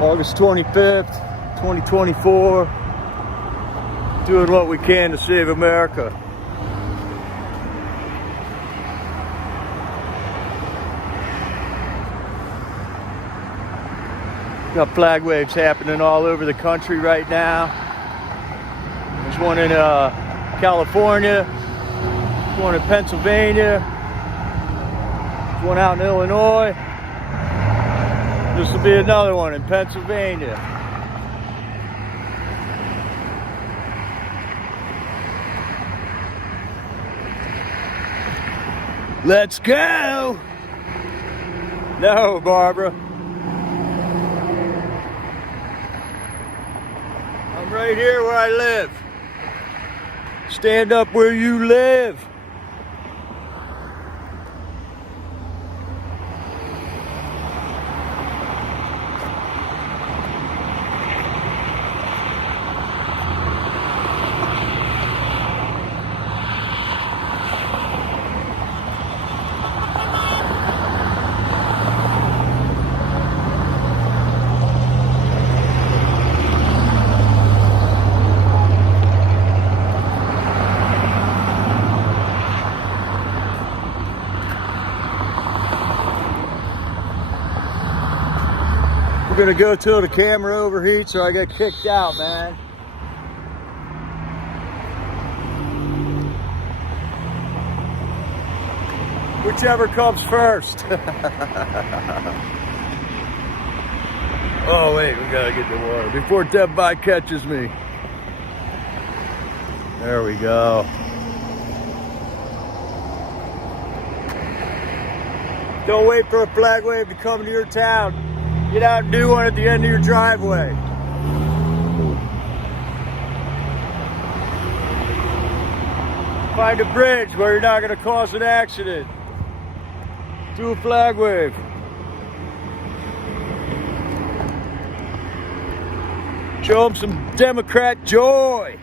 August 25th, 2024. Doing what we can to save America. Got flag waves happening all over the country right now. There's one in California, there's one in Pennsylvania, there's one out in Illinois. This will be another one in Pennsylvania. Let's go! No, Barbara. I'm right here where I live. Stand up where you live. I'm gonna go till the camera overheats or I get kicked out, man. Whichever comes first. Oh wait, we gotta get the water before Dead Bike catches me. There we go. Don't wait for a flag wave to come to your town. Get out and do one at the end of your driveway. Find a bridge where you're not going to cause an accident. Do a flag wave. Show them some Democrat joy.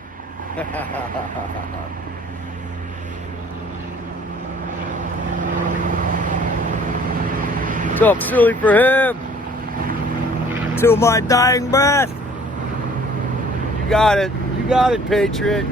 Talk silly for him. Till my dying breath. You got it, Patriot.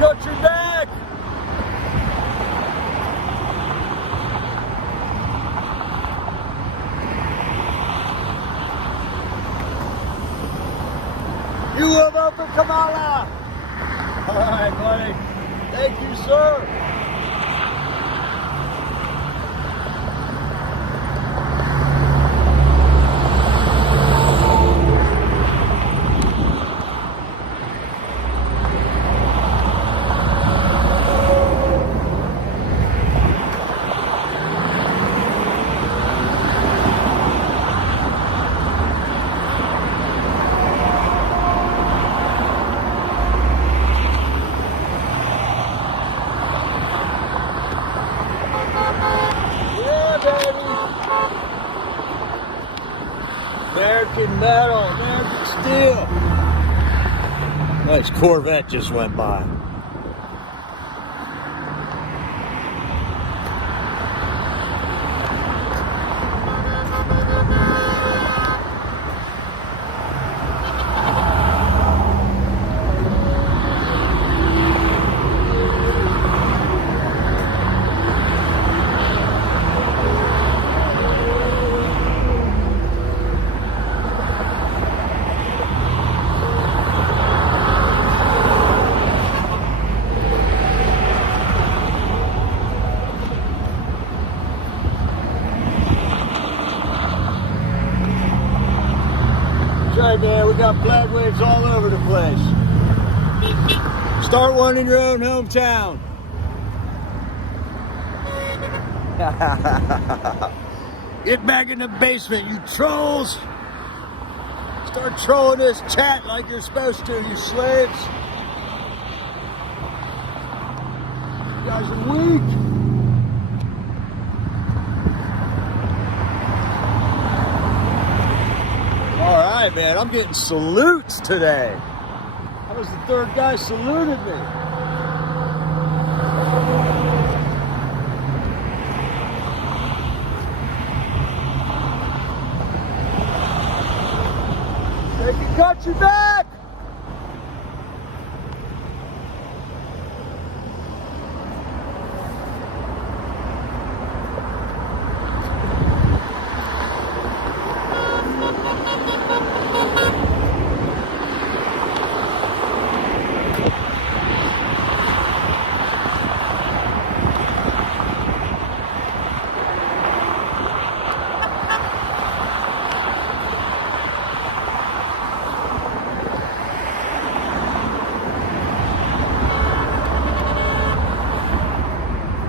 Got your back. You will vote for Kamala. All right, buddy. Thank you, sir. American metal, American steel. Nice Corvette just went by. That's right, man. We got flag waves all over the place. Start one in your own hometown. Get back in the basement, you trolls. Start trolling this chat like you're supposed to, you slaves. You guys are weak. All right, man, I'm getting salutes today. That was the third guy saluted me. They can cut you back.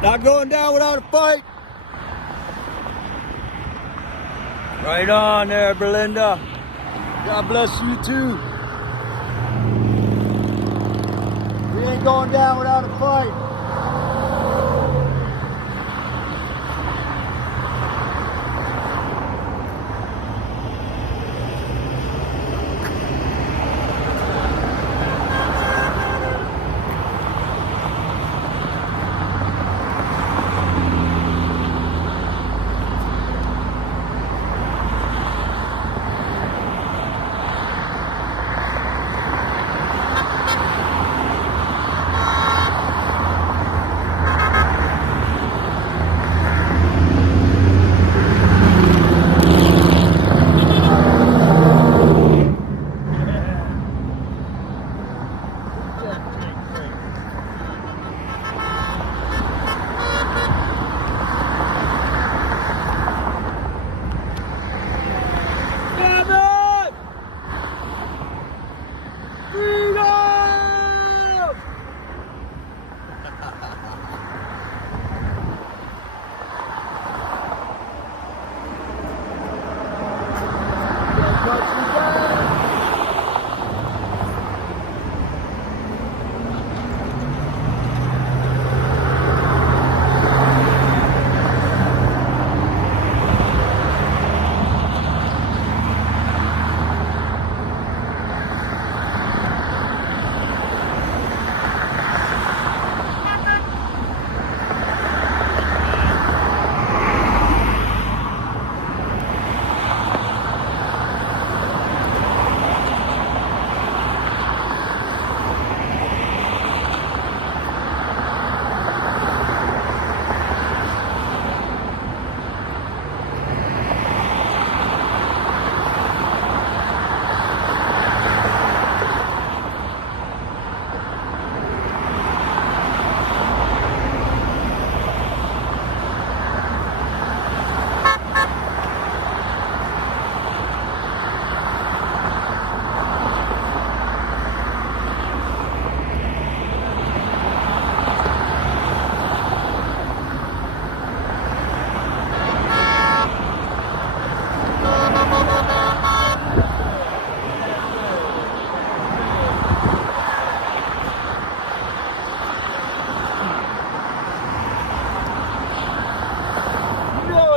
Not going down without a fight. Right on there, Belinda. God bless you too. We ain't going down without a fight.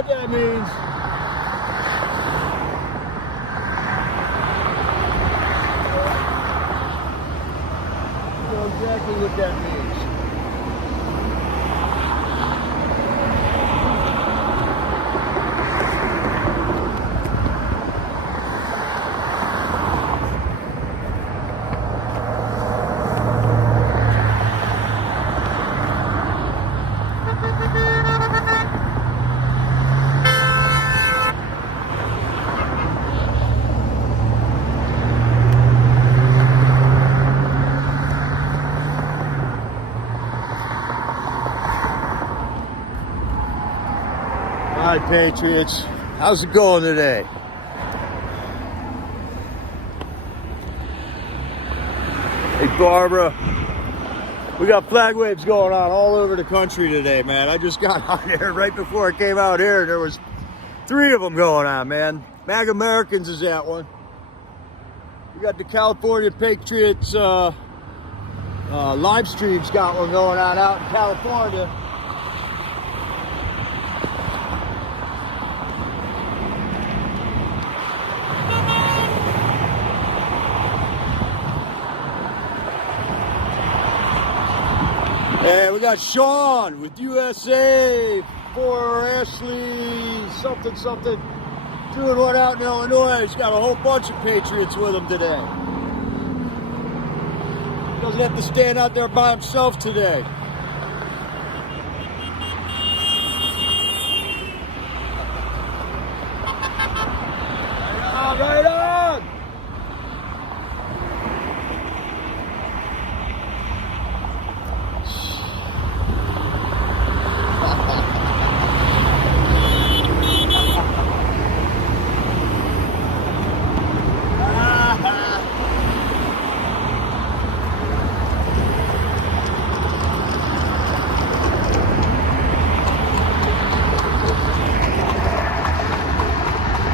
That means you know exactly what that means. All right, Patriots, how's it going today? Hey, Barbara, We got flag waves going on all over the country today, man. I just got on here right before I came out here, and there was 3 of them going on, man. Maga Americans is at one. We got the California Patriots live stream's got one going on out in California. And we got Sean with USA for Ashley something doing one out in Illinois. He's got a whole bunch of Patriots with him today. Doesn't have to stand out there by himself today. Right on!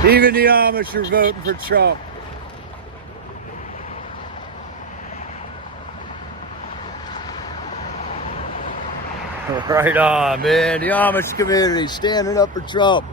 Even the Amish are voting for Trump. Right on, man. The Amish community standing up for Trump.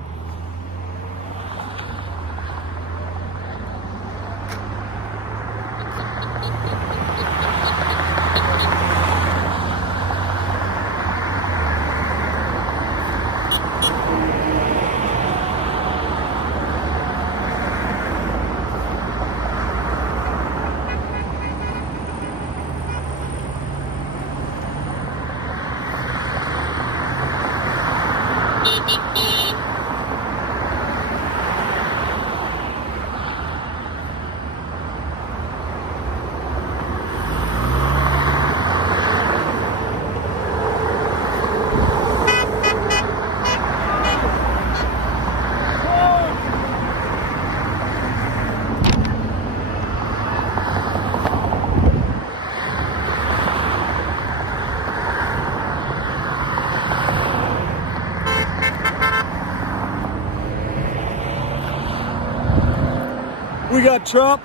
We got Trump,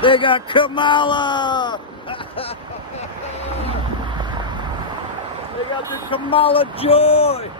they got Kamala. They got the Kamala joy.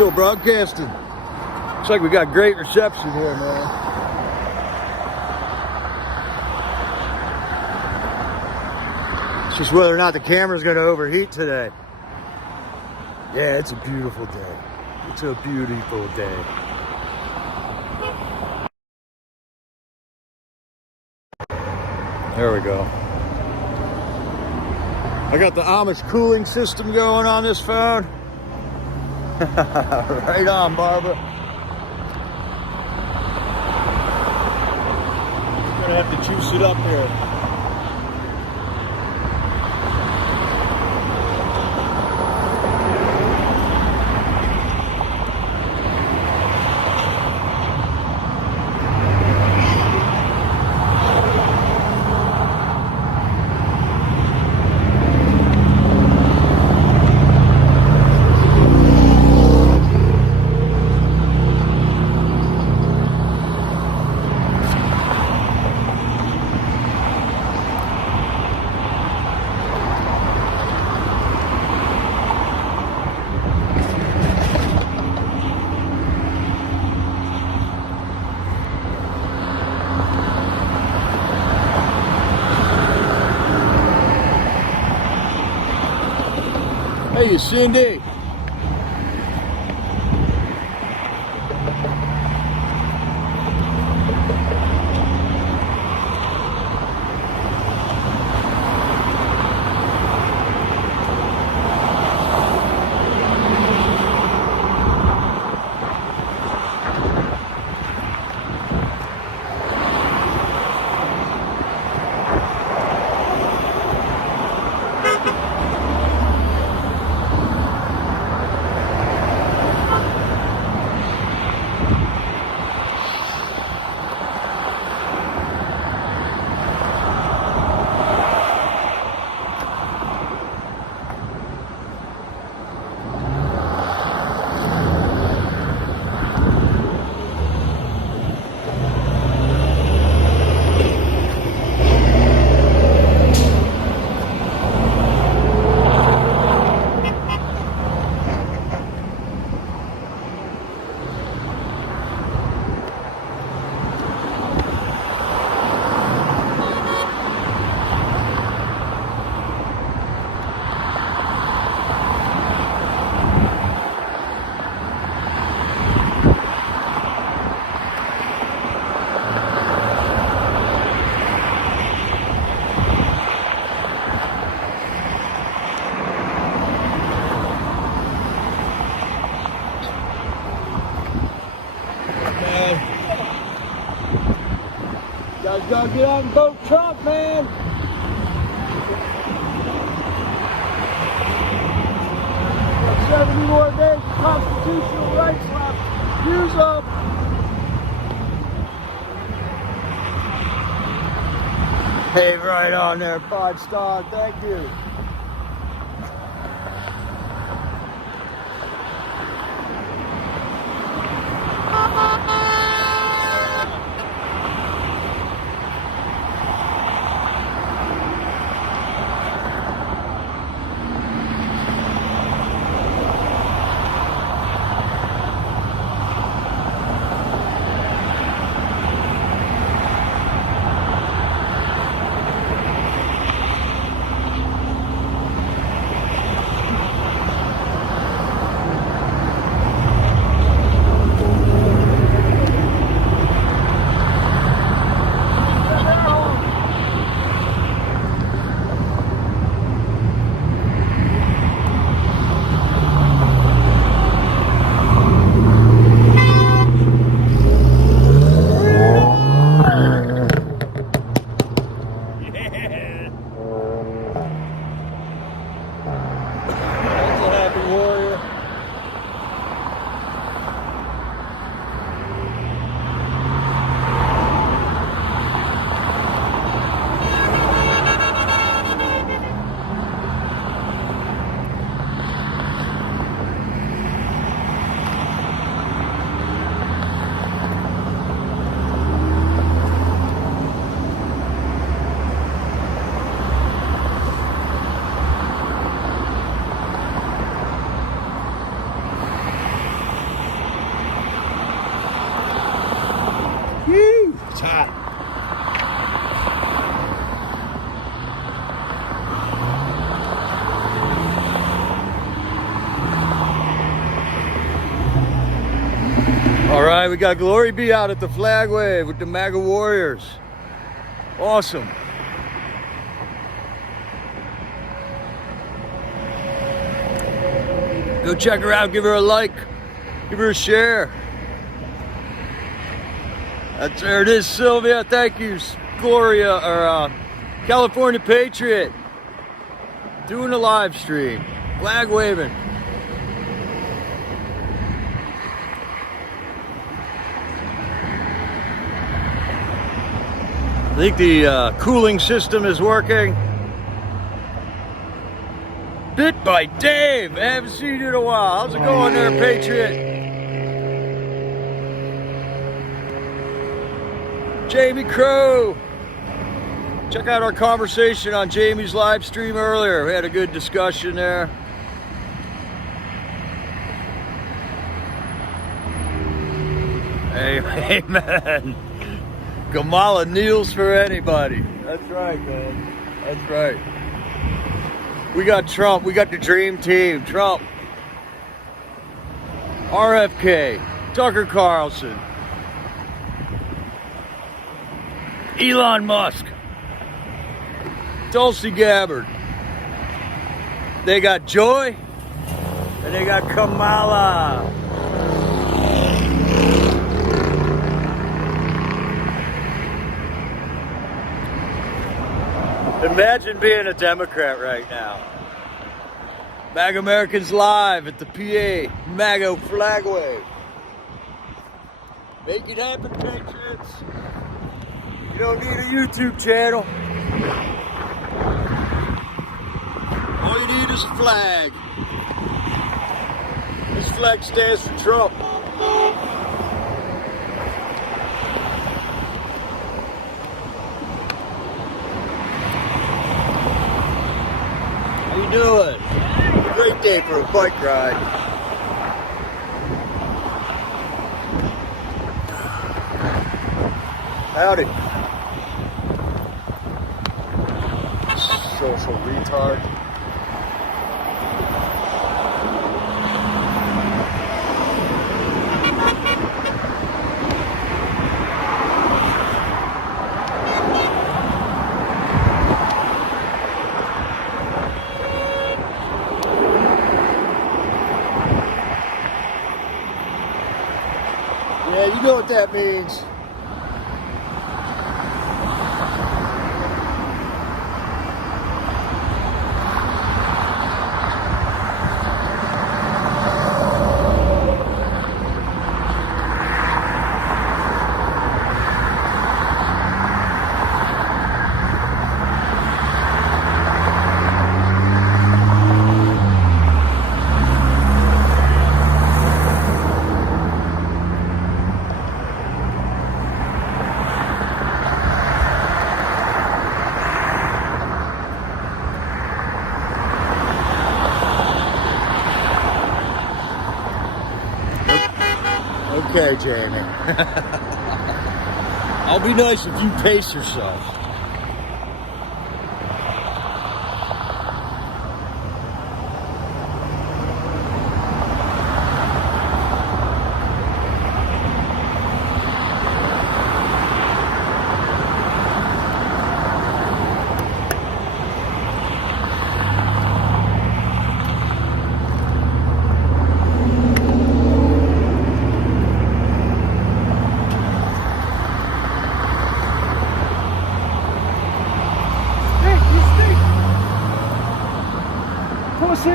Still broadcasting. Looks like we got great reception here, man. It's just whether or not the camera's going to overheat today. Yeah, it's a beautiful day. It's a beautiful day. There we go. I got the Amish cooling system going on this phone. Right on, Barbara. Gonna have to juice it up here. Hey, Cindy. Guys gotta get out and vote Trump, man. Got 70 more days of constitutional rights left. Use them. Hey, right on there, 5-star. Thank you. right, we got Glory Be out at the flag wave with the Maga Warriors. Awesome. Go check her out, give her a like, give her a share. There it is, Sylvia. Thank you, Gloria, or California Patriot. Doing a live stream, flag waving. I think the cooling system is working. Bit by Dave. I haven't seen you in a while. How's it going there, Patriot? Jamie Crow. Check out our conversation on Jamie's live stream earlier. We had a good discussion there. Amen. Kamala kneels for anybody. That's right, man. That's right. We got Trump. We got the dream team. Trump. RFK. Tucker Carlson. Elon Musk. Tulsi Gabbard. They got Joy. And they got Kamala. Imagine being a Democrat right now. MAGA Americans live at the PA MAGA flag wave. Make it happen, Patriots. You don't need a YouTube channel. All you need is a flag. This flag stands for Trump. How you doing? Great day for a bike ride. Howdy. Social retard. Yeah, you know what that means. Okay, Jamie. I'll be nice if you pace yourself. Pussy!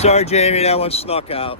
Sorry, Jamie, that one snuck out.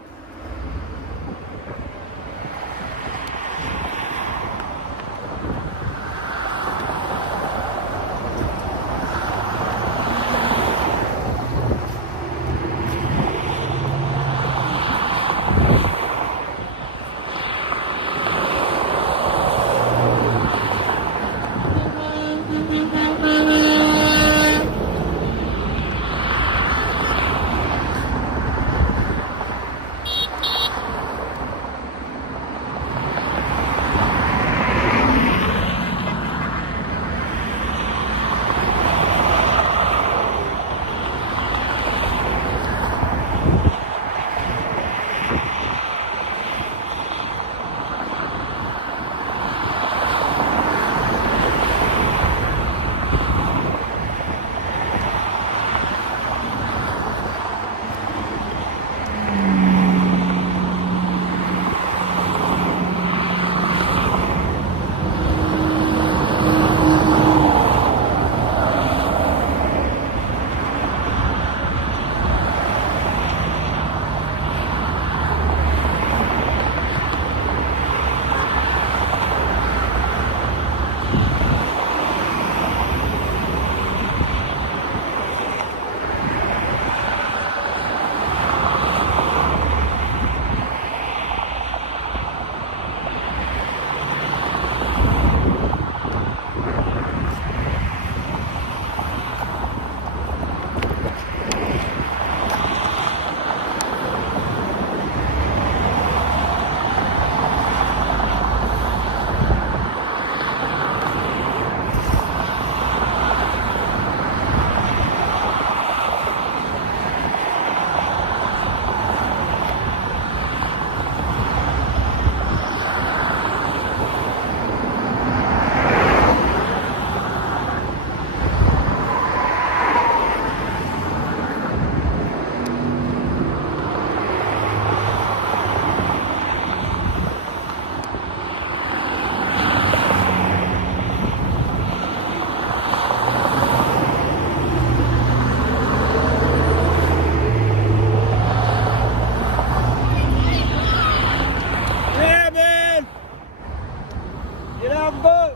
mountain boat.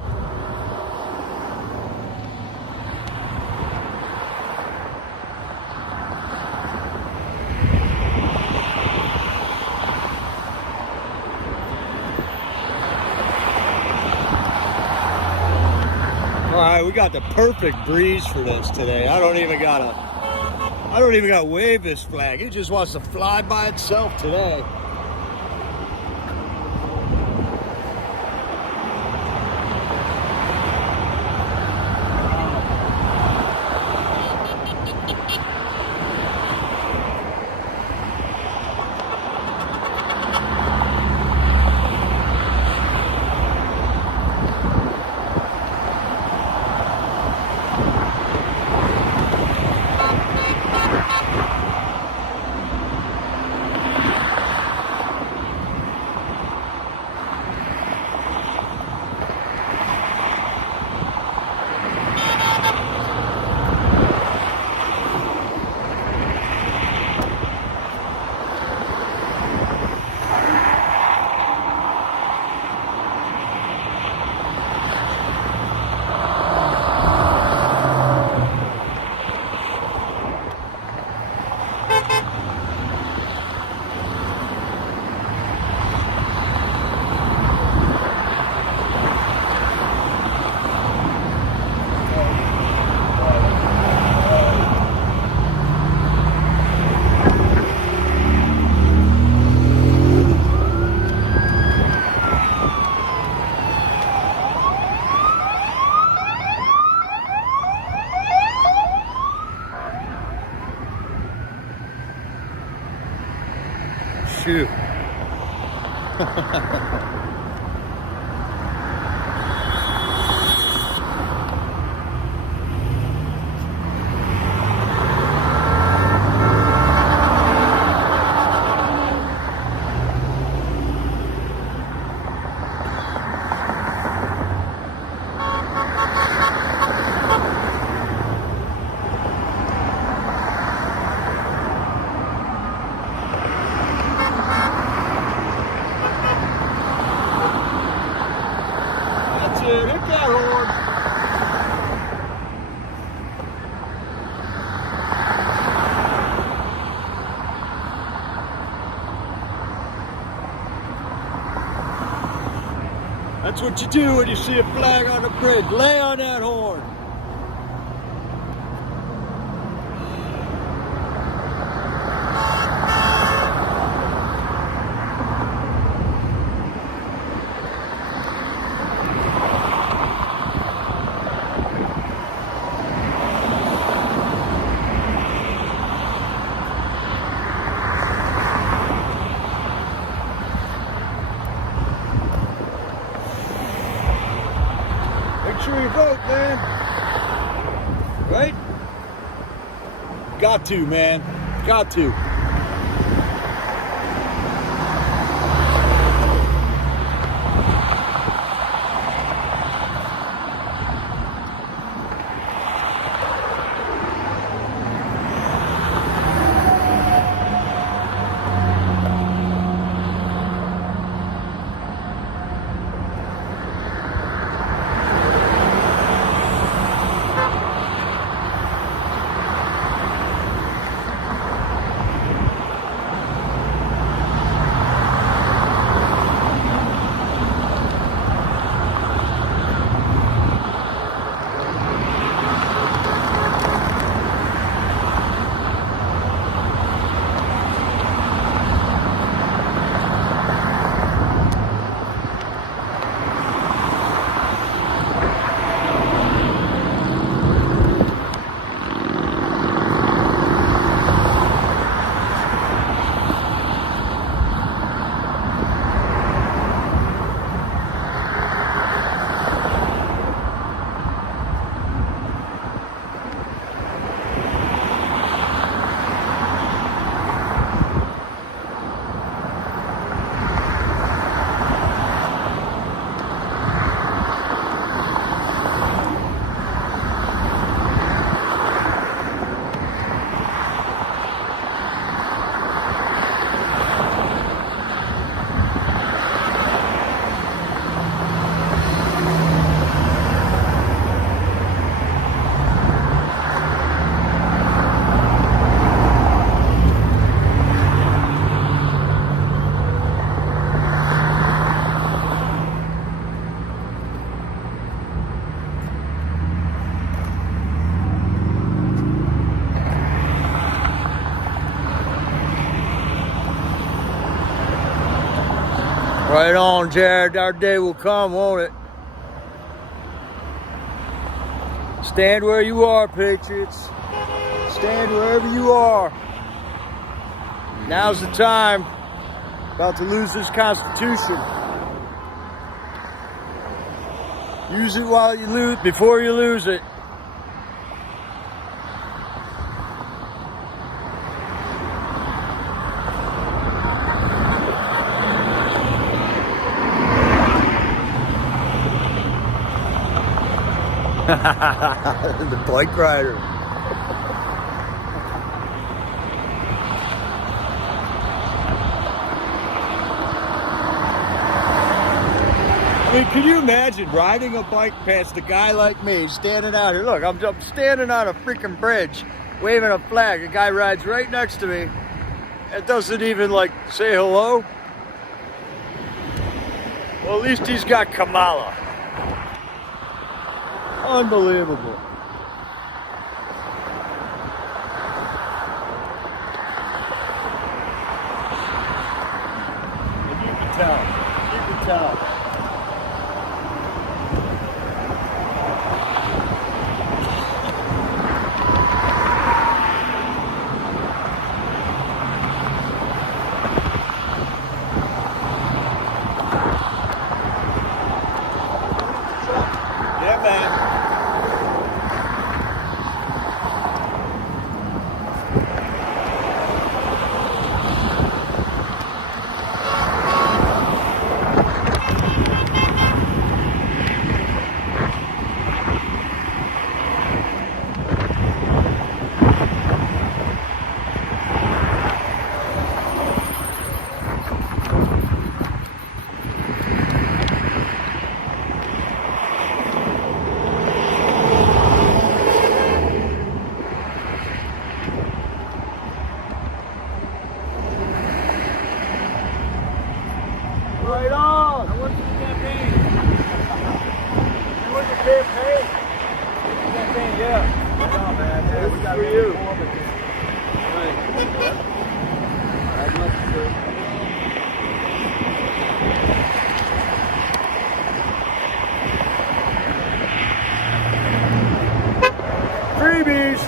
All right, we got the perfect breeze for this today. I don't even gotta wave this flag. It just wants to fly by itself today. Shoot. Hit that horn. That's what you do when you see a flag on the bridge. Lay on that horn. Make sure you vote, man. Right? Got to, man. Got to. Right on, Jared. Our day will come, won't it? Stand where you are, Patriots. Stand wherever you are. Now's the time. About to lose this Constitution. Use it while you lose, before you lose it. The bike rider. I mean, can you imagine riding a bike past a guy like me, standing out here? Look, I'm standing on a freaking bridge, waving a flag. A guy rides right next to me and doesn't even, like, say hello. Well, at least he's got Kamala. Unbelievable. And you can tell. You can tell. Yeah, man. Right on. I went to the campaign. You went to the campaign? Campaign, yeah. Right on, man. Yeah, we got for you. Right. I'd love to. Freebies.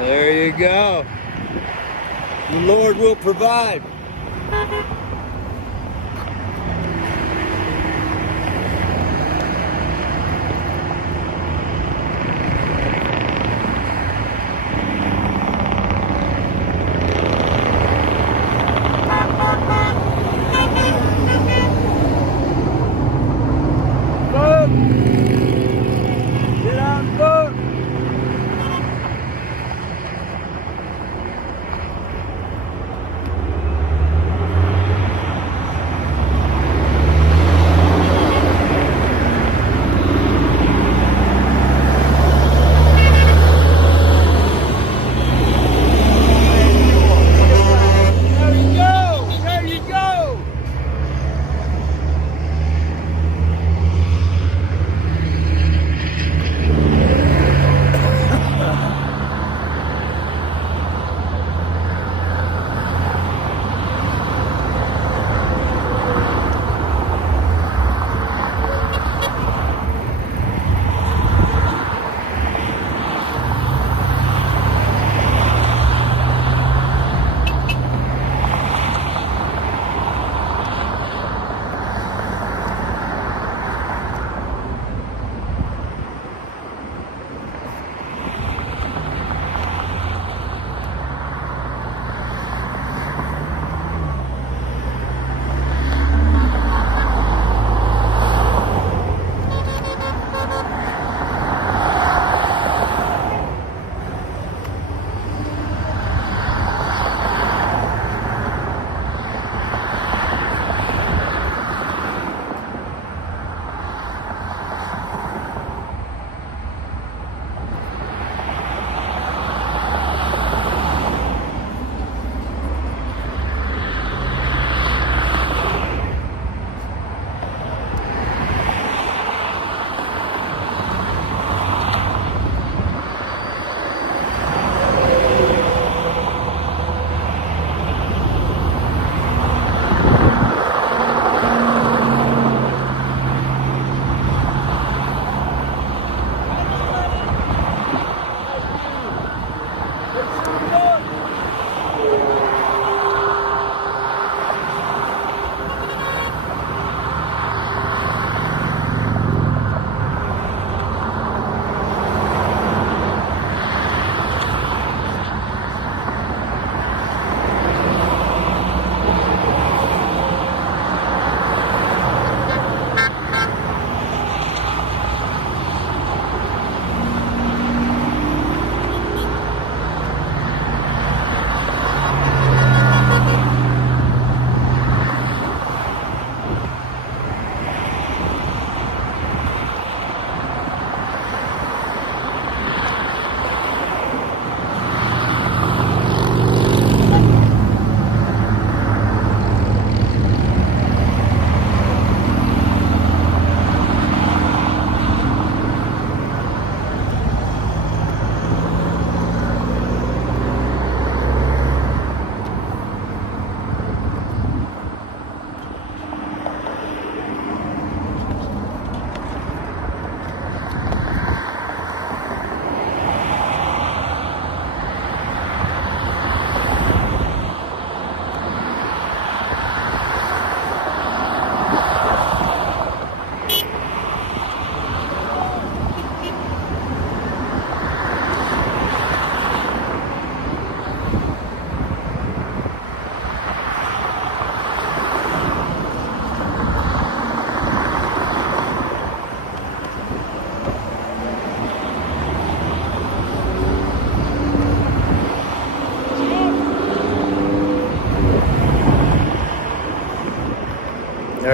There you go. The Lord will provide. Vote. Get out and vote.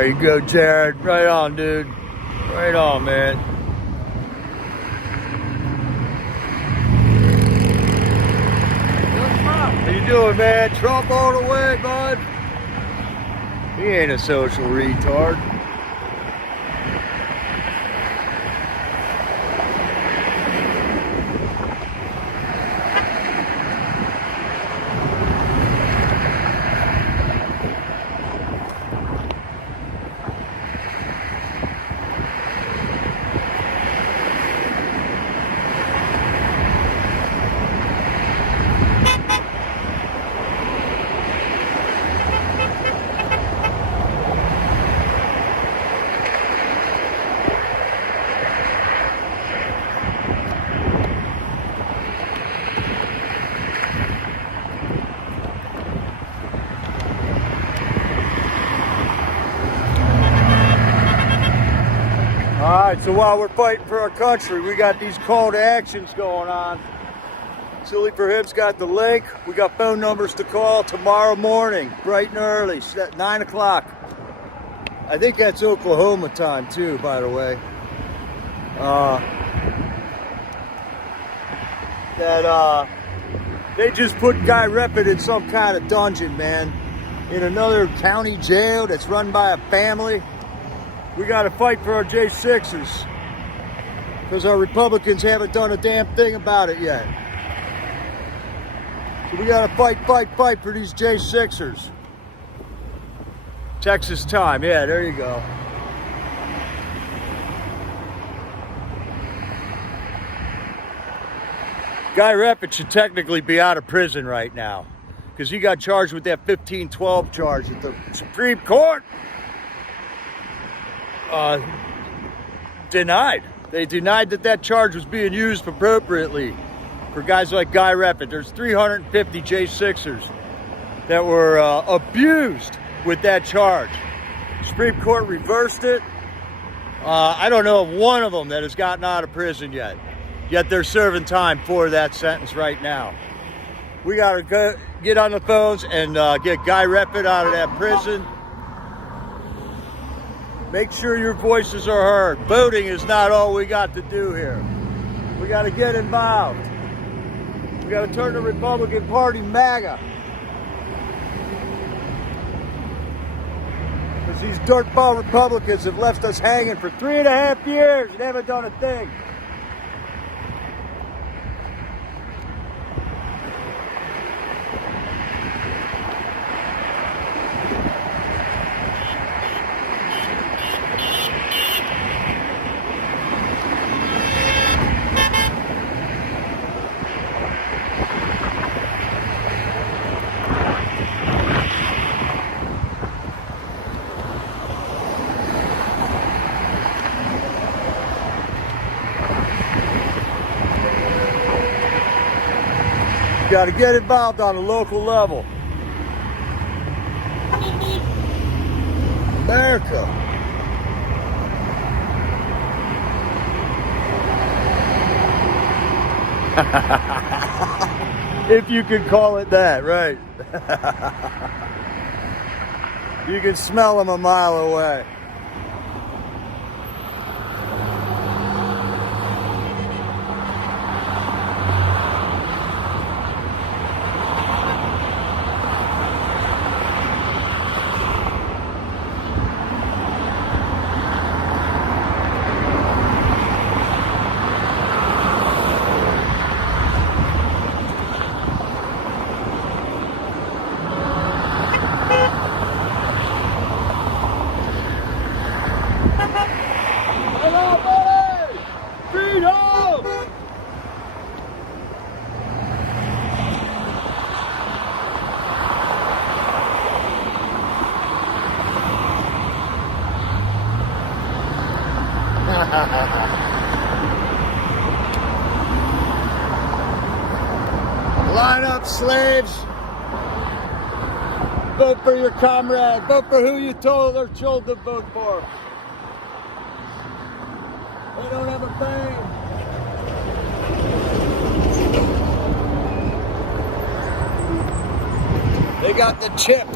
There you go, Jared. Right on, dude. Right on, man. How you doing, man? Trump all the way, bud. He ain't a social retard. Alright, so while we're fighting for our country, we got these call to actions going on. Silly for Him's got the link. We got phone numbers to call tomorrow morning, bright and early, at 9 o'clock. I think that's Oklahoma time too, by the way. They just put Guy Reppin in some kind of dungeon, man. In another county jail that's run by a family. We got to fight for our J6s because our Republicans haven't done a damn thing about it yet. So we got to fight for these J6ers. Texas time. Yeah, there you go. Guy Reppin should technically be out of prison right now because he got charged with that 1512 charge at the Supreme Court. Denied. They denied that charge was being used appropriately for guys like Guy Reppin. There's 350 J6ers that were abused with that charge. Supreme Court reversed it. I don't know of one of them that has gotten out of prison yet. Yet they're serving time for that sentence right now. We got to go get on the phones and get Guy Reppin out of that prison. Make sure your voices are heard. Voting is not all we got to do here. We got to get involved. We got to turn the Republican Party Maga. Because these dirtball Republicans have left us hanging for 3.5 years and haven't done a thing. Got to get involved on a local level. America. If you could call it that, right? You can smell them a mile away. Line up, slaves. Vote for your comrade. Vote for who you told their children to vote for. They don't have a thing. They got the chip.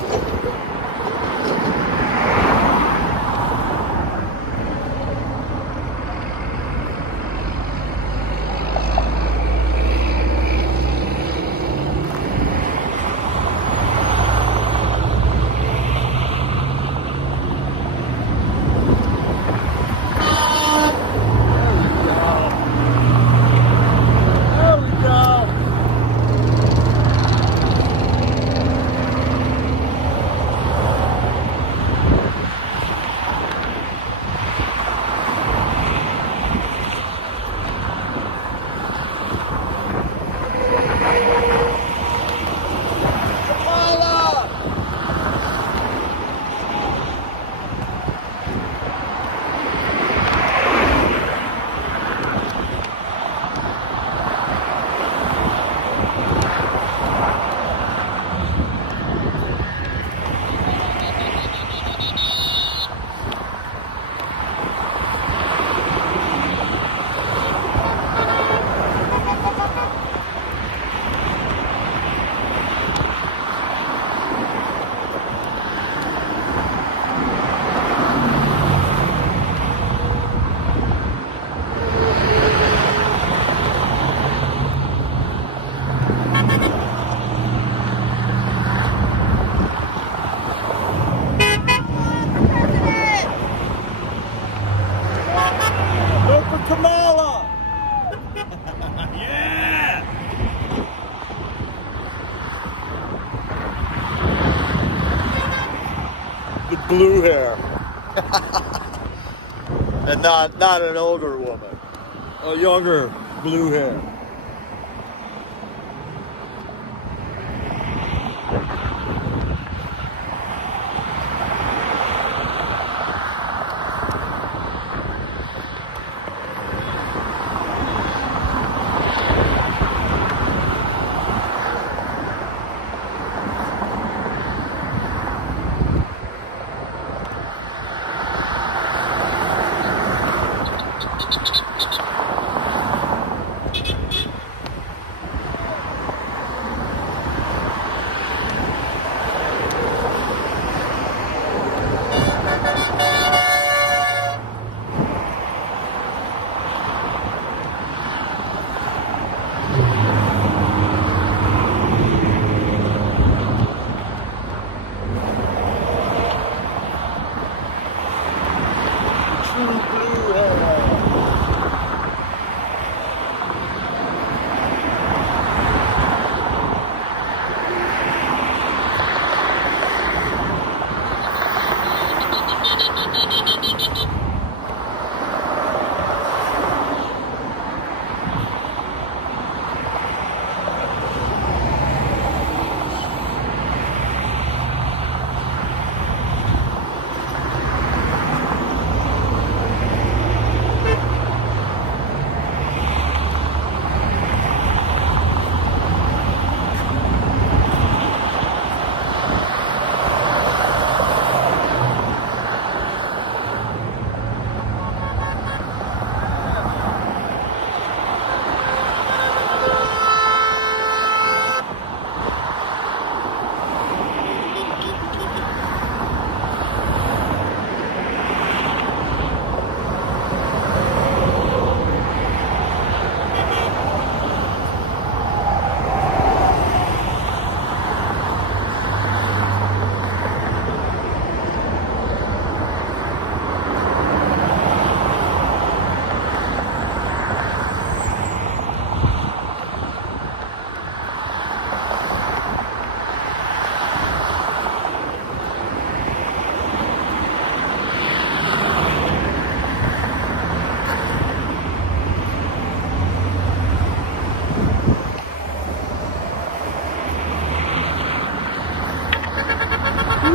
And not an older woman. A younger blue hair.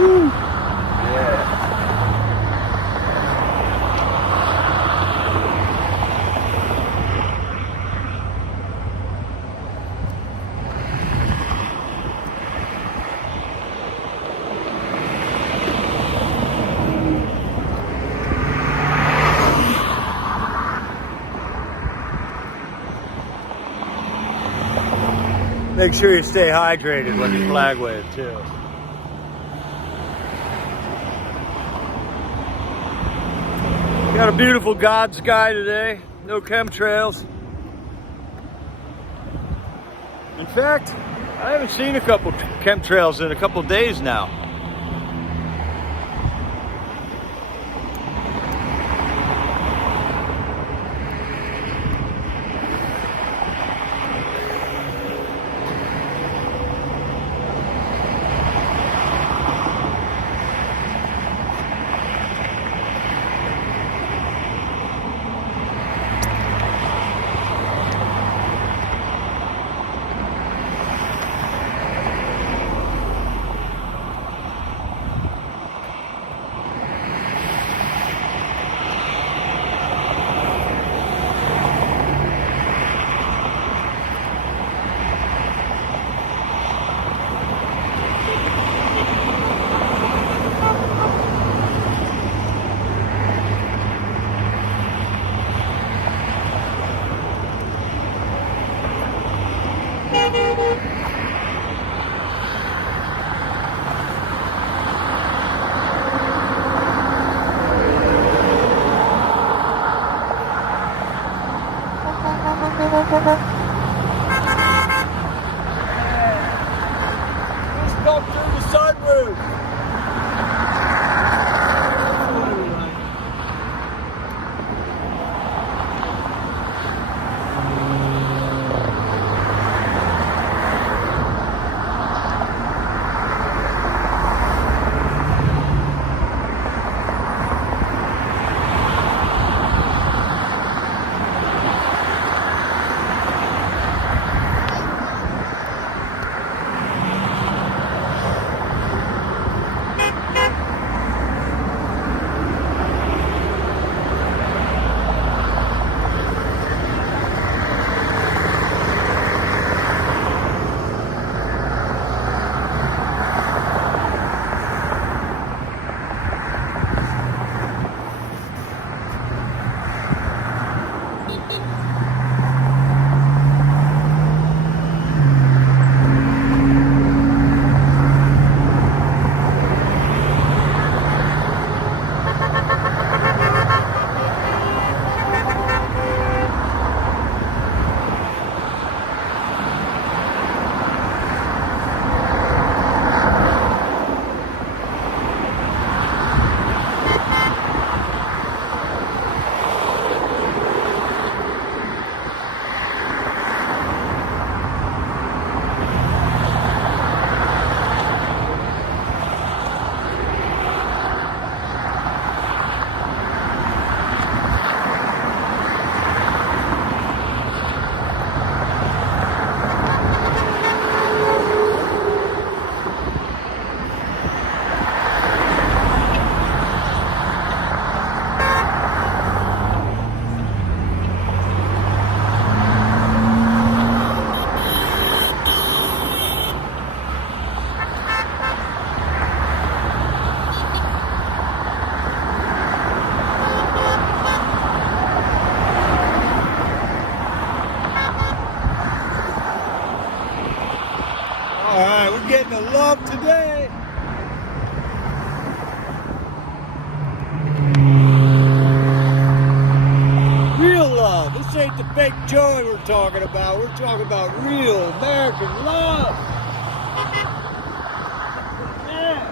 Woo. Yeah. Make sure you stay hydrated when you flag wave too. Got a beautiful God sky today, no chemtrails. In fact, I haven't seen a couple chemtrails in a couple days now. fake joy we're talking about. We're talking about real American love. Yeah.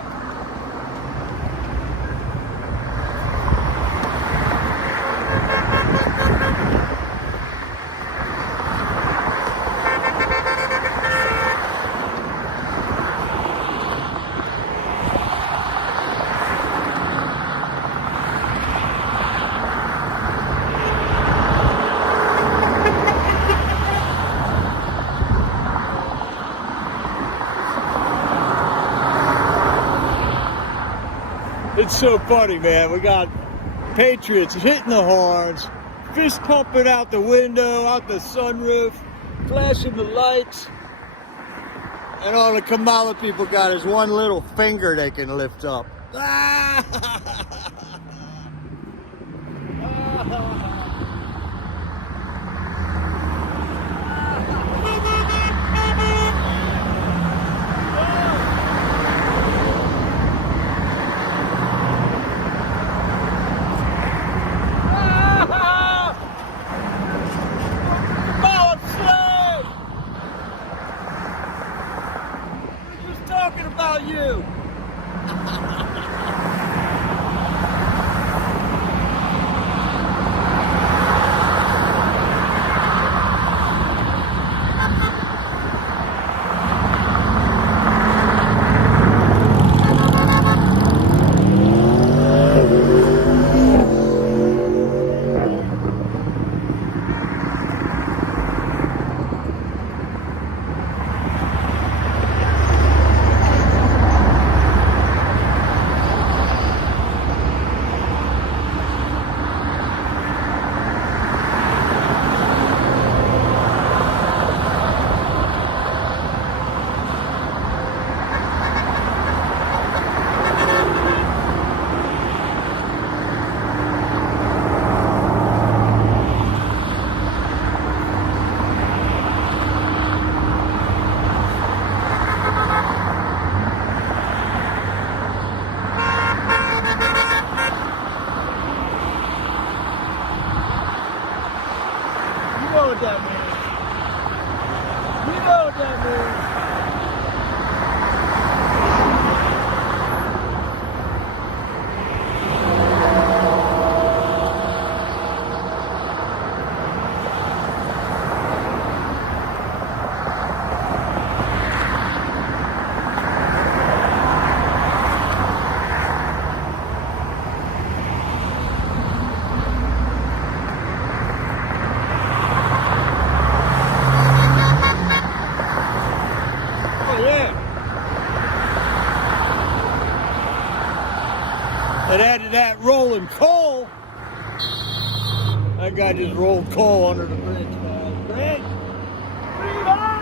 It's so funny, man. We got patriots hitting the horns, fist pumping out the window, out the sunroof, flashing the lights. And all the Kamala people got is one little finger they can lift up. Talking about you. You know what that means. You know what that means. And added that rolling coal. That guy just rolled coal under the bridge, man. Great. Freedom!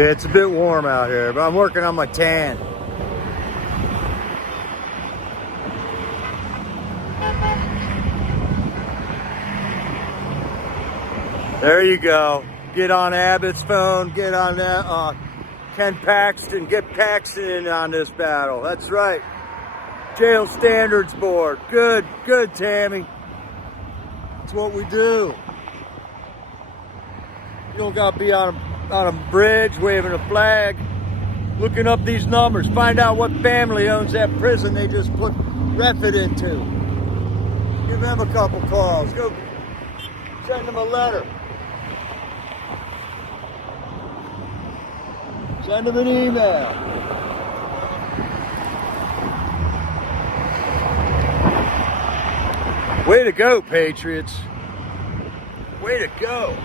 Yeah, it's a bit warm out here, but I'm working on my tan. There you go. Get on Abbott's phone, get on that, Ken Paxton, get Paxton in on this battle. That's right. Jail Standards Board. Good, good, Tammy. That's what we do. You don't got to be on a bridge waving a flag, looking up these numbers. Find out what family owns that prison they just put Refit into. Give them a couple calls. Go send them a letter. Send them an email. Way to go, Patriots. Way to go.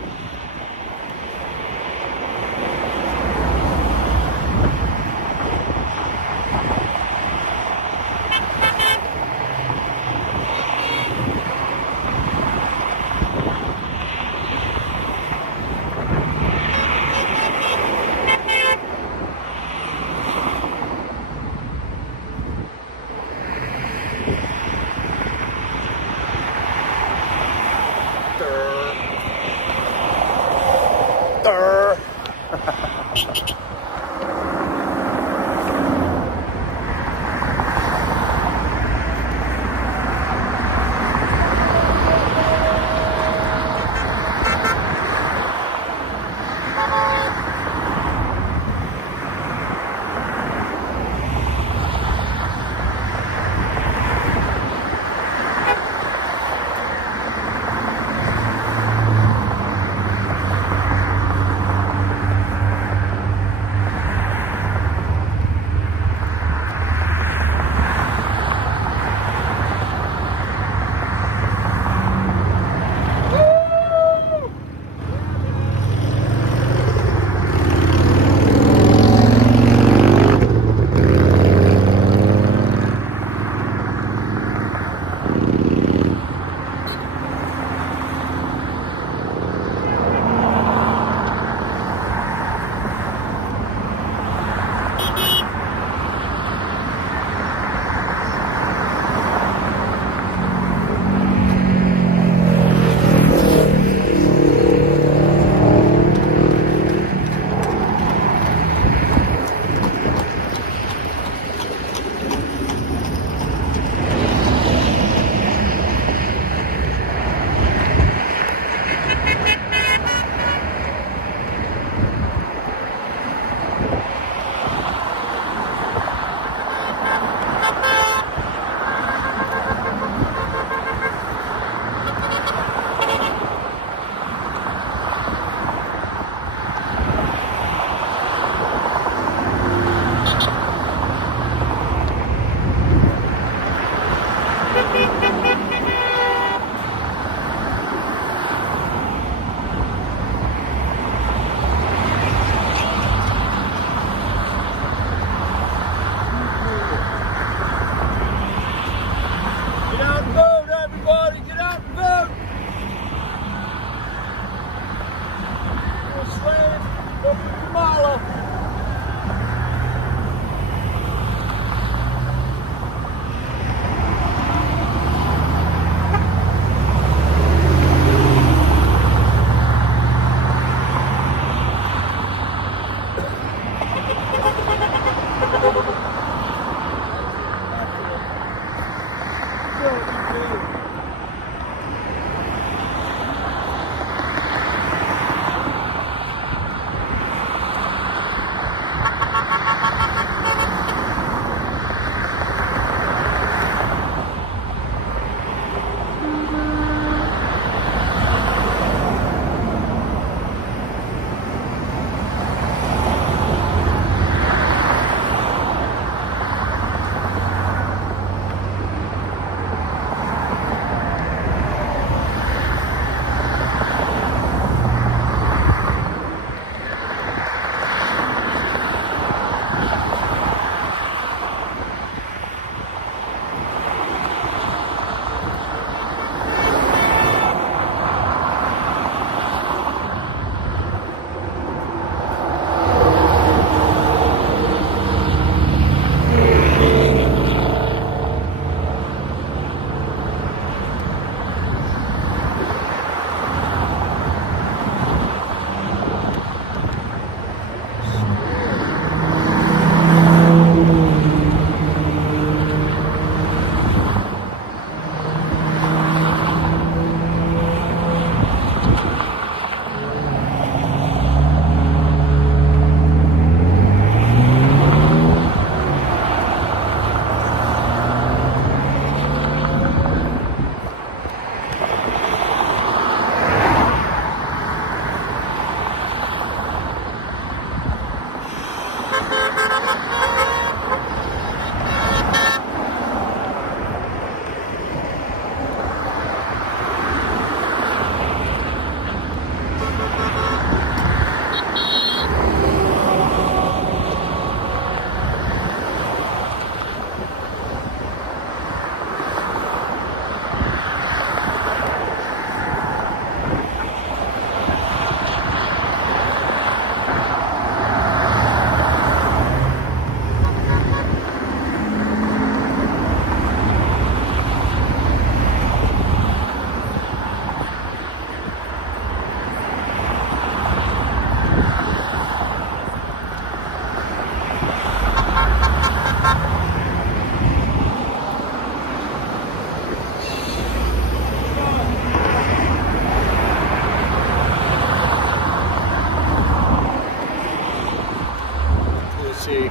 see.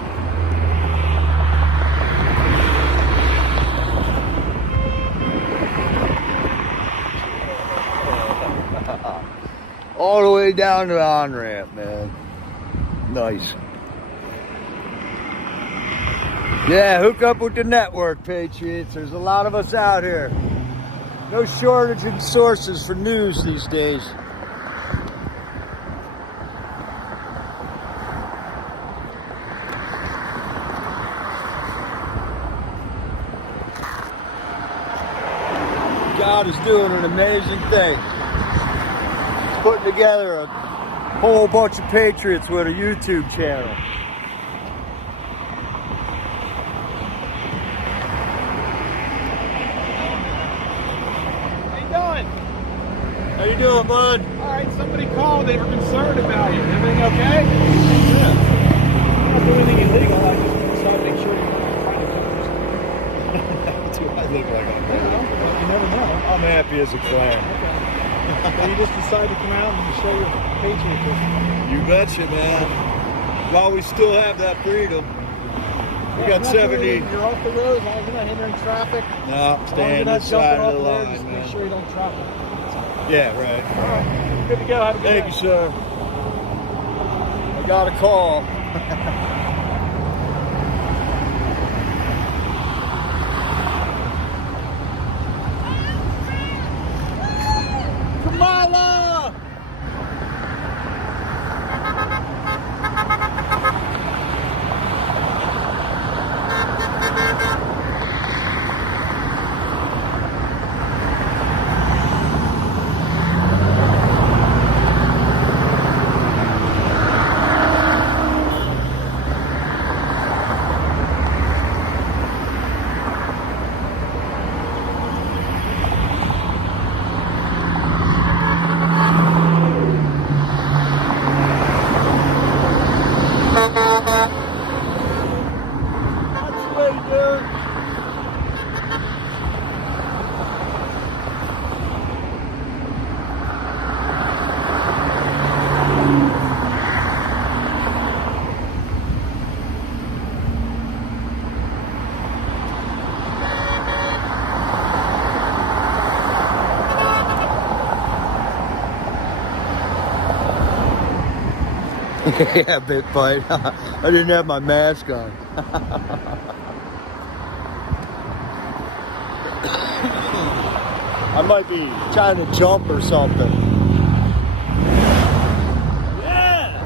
All the way down to the on-ramp, man. Nice. Yeah, hook up with the network, Patriots. There's a lot of us out here. No shortage in sources for news these days. God is doing an amazing thing. Putting together a whole bunch of patriots with a YouTube channel. How you doing? How you doing, bud? All right, somebody called. They were concerned about you. Everything okay? Yeah. I'm not doing anything illegal. I just want to make sure you're not trying to Do I look like I'm you never know. I'm happy as a clam. Okay. So you just decided to come out and show your patriotism. You betcha, man. While we still have that freedom. We got 70. You're off the road as long as you're not hindering traffic. No, As long as staying you're not inside jumping of the off there, line, just man. make sure you don't drop it. Yeah, right. All right. Good to go. Have a good Thank day. you, sir. I got a call. Kamala! That's the way, dude. Yeah, bit bite. I didn't have my mask on. I might be trying to jump or something. Yeah!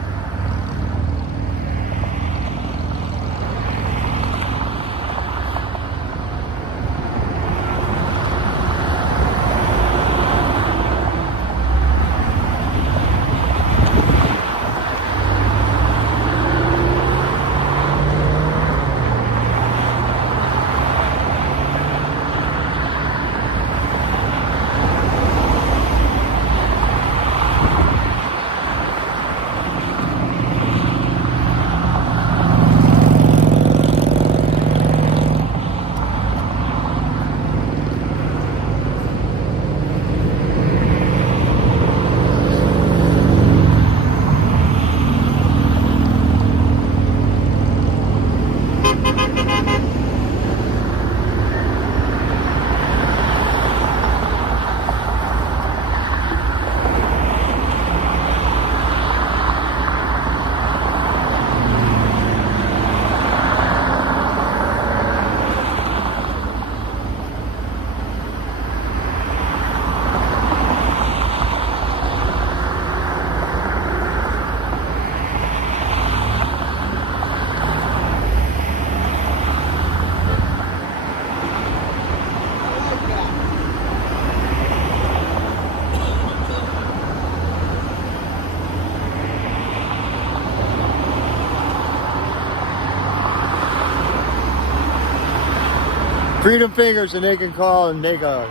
Freedom Fingers, and they can call and make a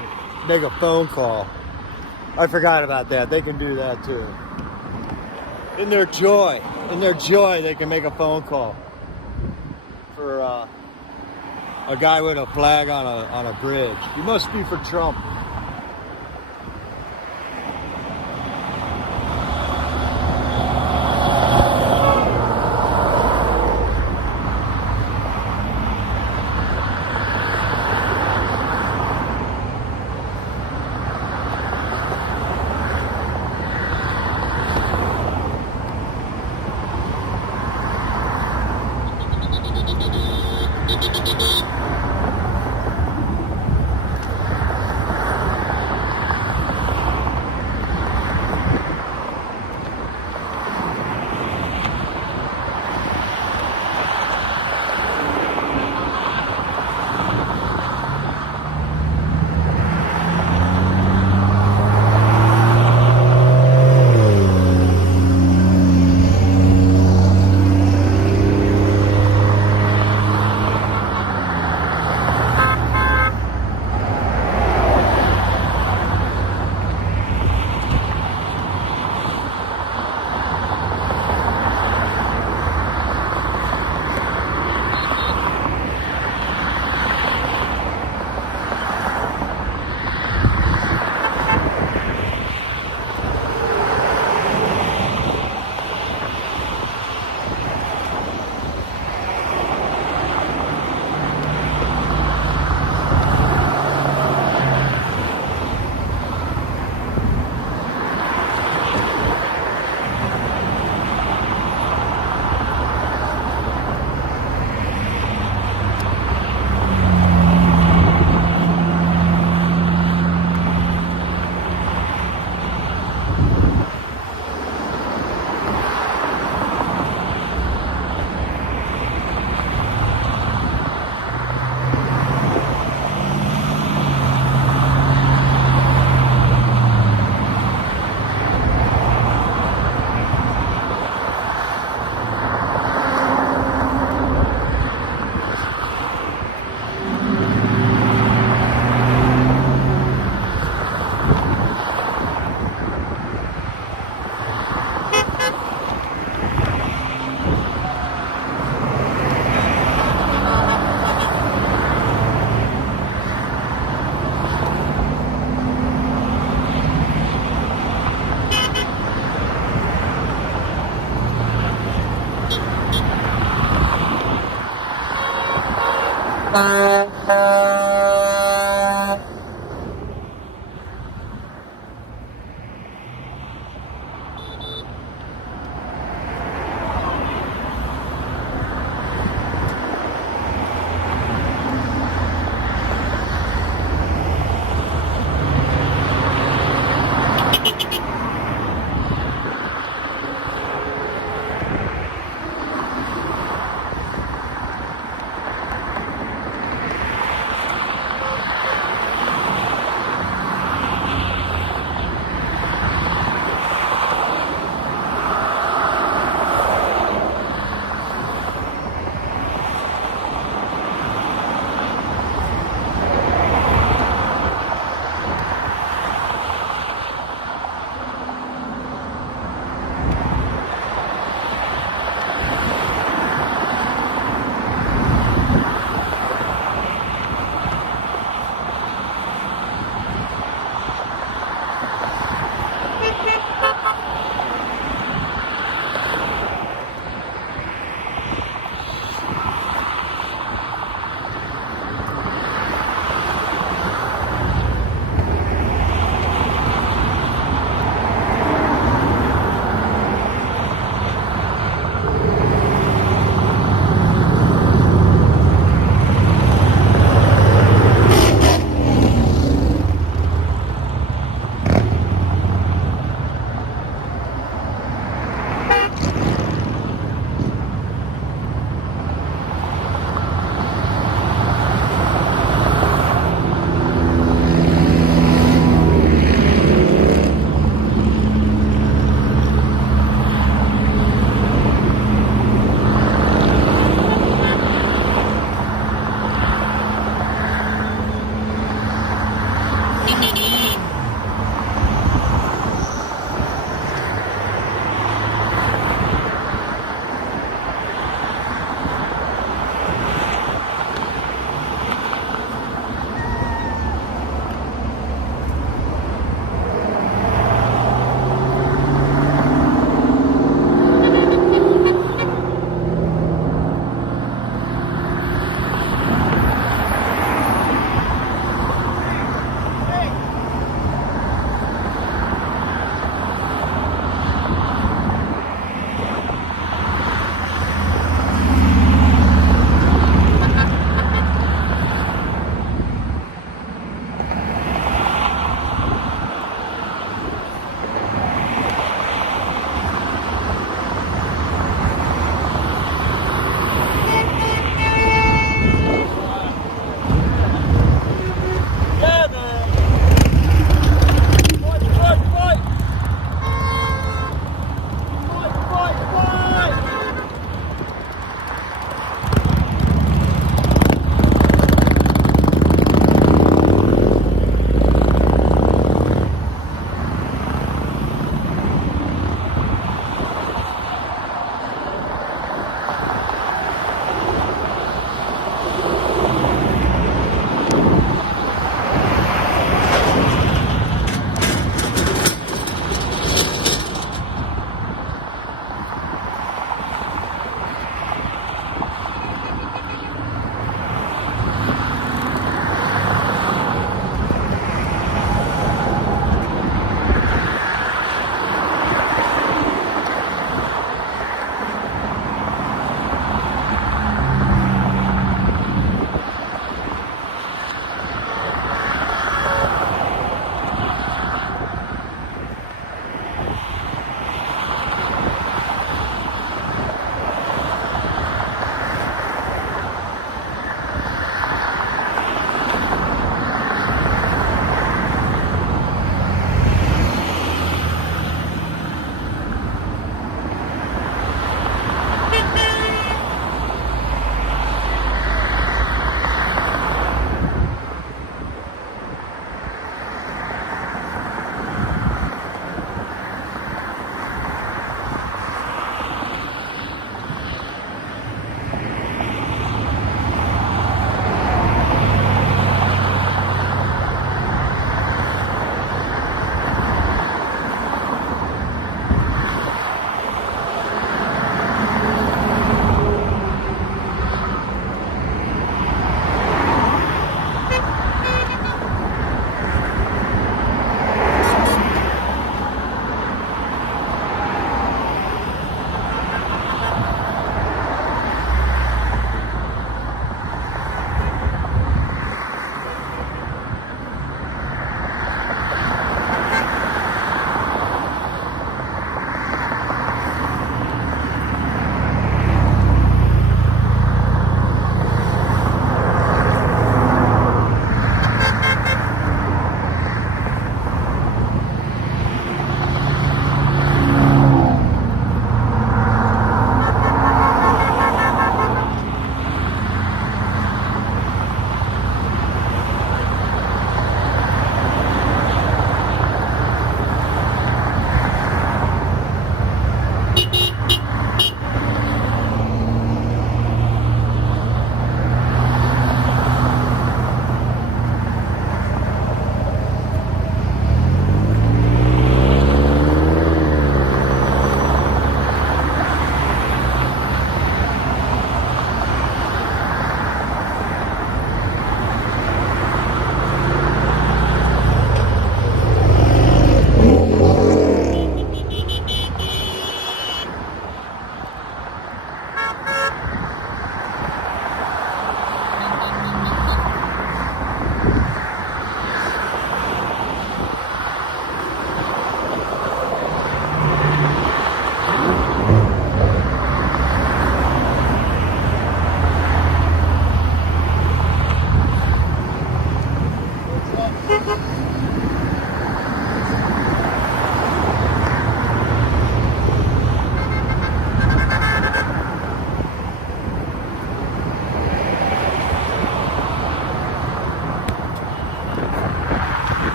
phone call. I forgot about that. They can do that too. In their joy, they can make a phone call for a guy with a flag on a bridge. You must be for Trump.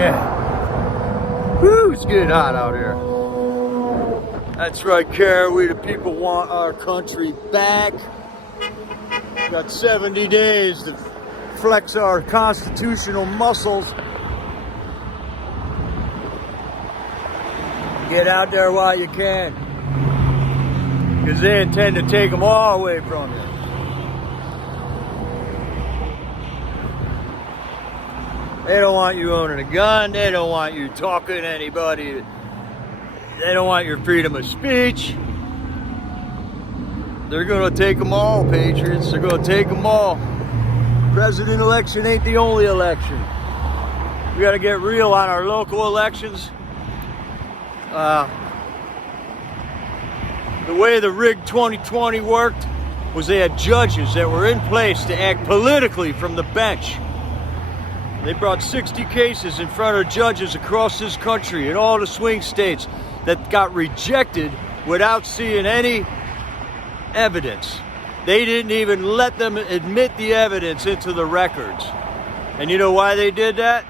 Man. Woo, it's getting hot out here. That's right, Kara. We the people want our country back. Got 70 days to flex our constitutional muscles. Get out there while you can. Because they intend to take them all away from you. They don't want you owning a gun. They don't want you talking to anybody. They don't want your freedom of speech. They're going to take them all, patriots. They're going to take them all. President election ain't the only election. We got to get real on our local elections. The way the rigged 2020 worked was they had judges that were in place to act politically from the bench. They brought 60 cases in front of judges across this country in all the swing states that got rejected without seeing any evidence. They didn't even let them admit the evidence into the records. And you know why they did that?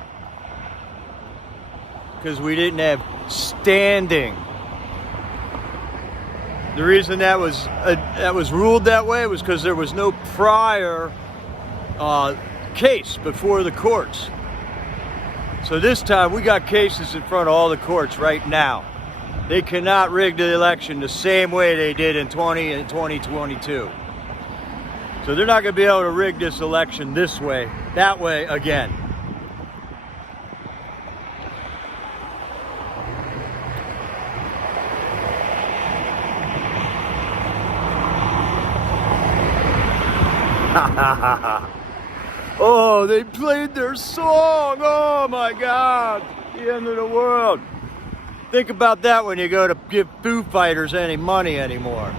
Because we didn't have standing. The reason that was ruled that way was because there was no prior case before the courts. So this time we got cases in front of all the courts right now. They cannot rig the election the same way they did in 2022. So they're not going to be able to rig this election this way, that way again. Oh, they played their song. Oh my God, the end of the world. Think about that when you go to give Foo Fighters any money anymore.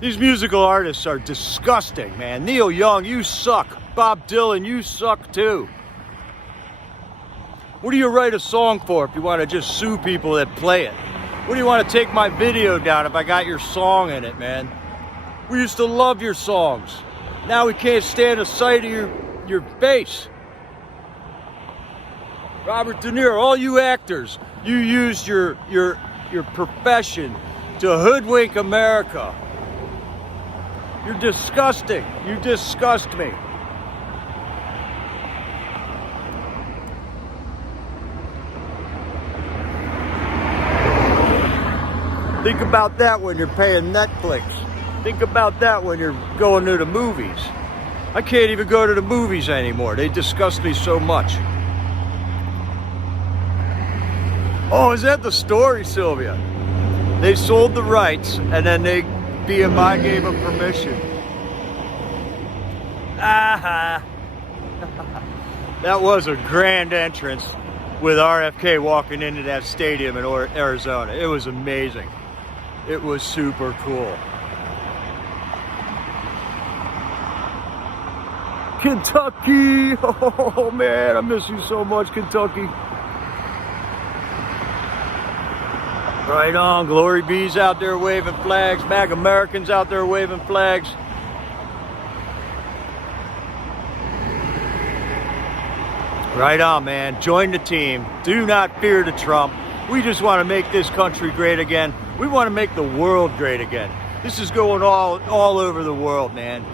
These musical artists are disgusting, man. Neil Young, you suck. Bob Dylan, you suck too. What do you write a song for if you want to just sue people that play it? What do you want to take my video down if I got your song in it, man? We used to love your songs. Now we can't stand the sight of your face. Robert De Niro, all you actors, you used your profession to hoodwink America. You're disgusting. You disgust me. Think about that when you're paying Netflix. Think about that when you're going to the movies. I can't even go to the movies anymore. They disgust me so much. Oh, is that the story, Sylvia? They sold the rights and then BMI gave them permission. Aha. That was a grand entrance with RFK walking into that stadium in Arizona. It was amazing. It was super cool. Kentucky! Oh man, I miss you so much, Kentucky. Right on, Glory Bees out there waving flags, Maga Americans out there waving flags. Right on, man. Join the team. Do not fear the Trump. We just want to make this country great again. We want to make the world great again. This is going all over the world, man.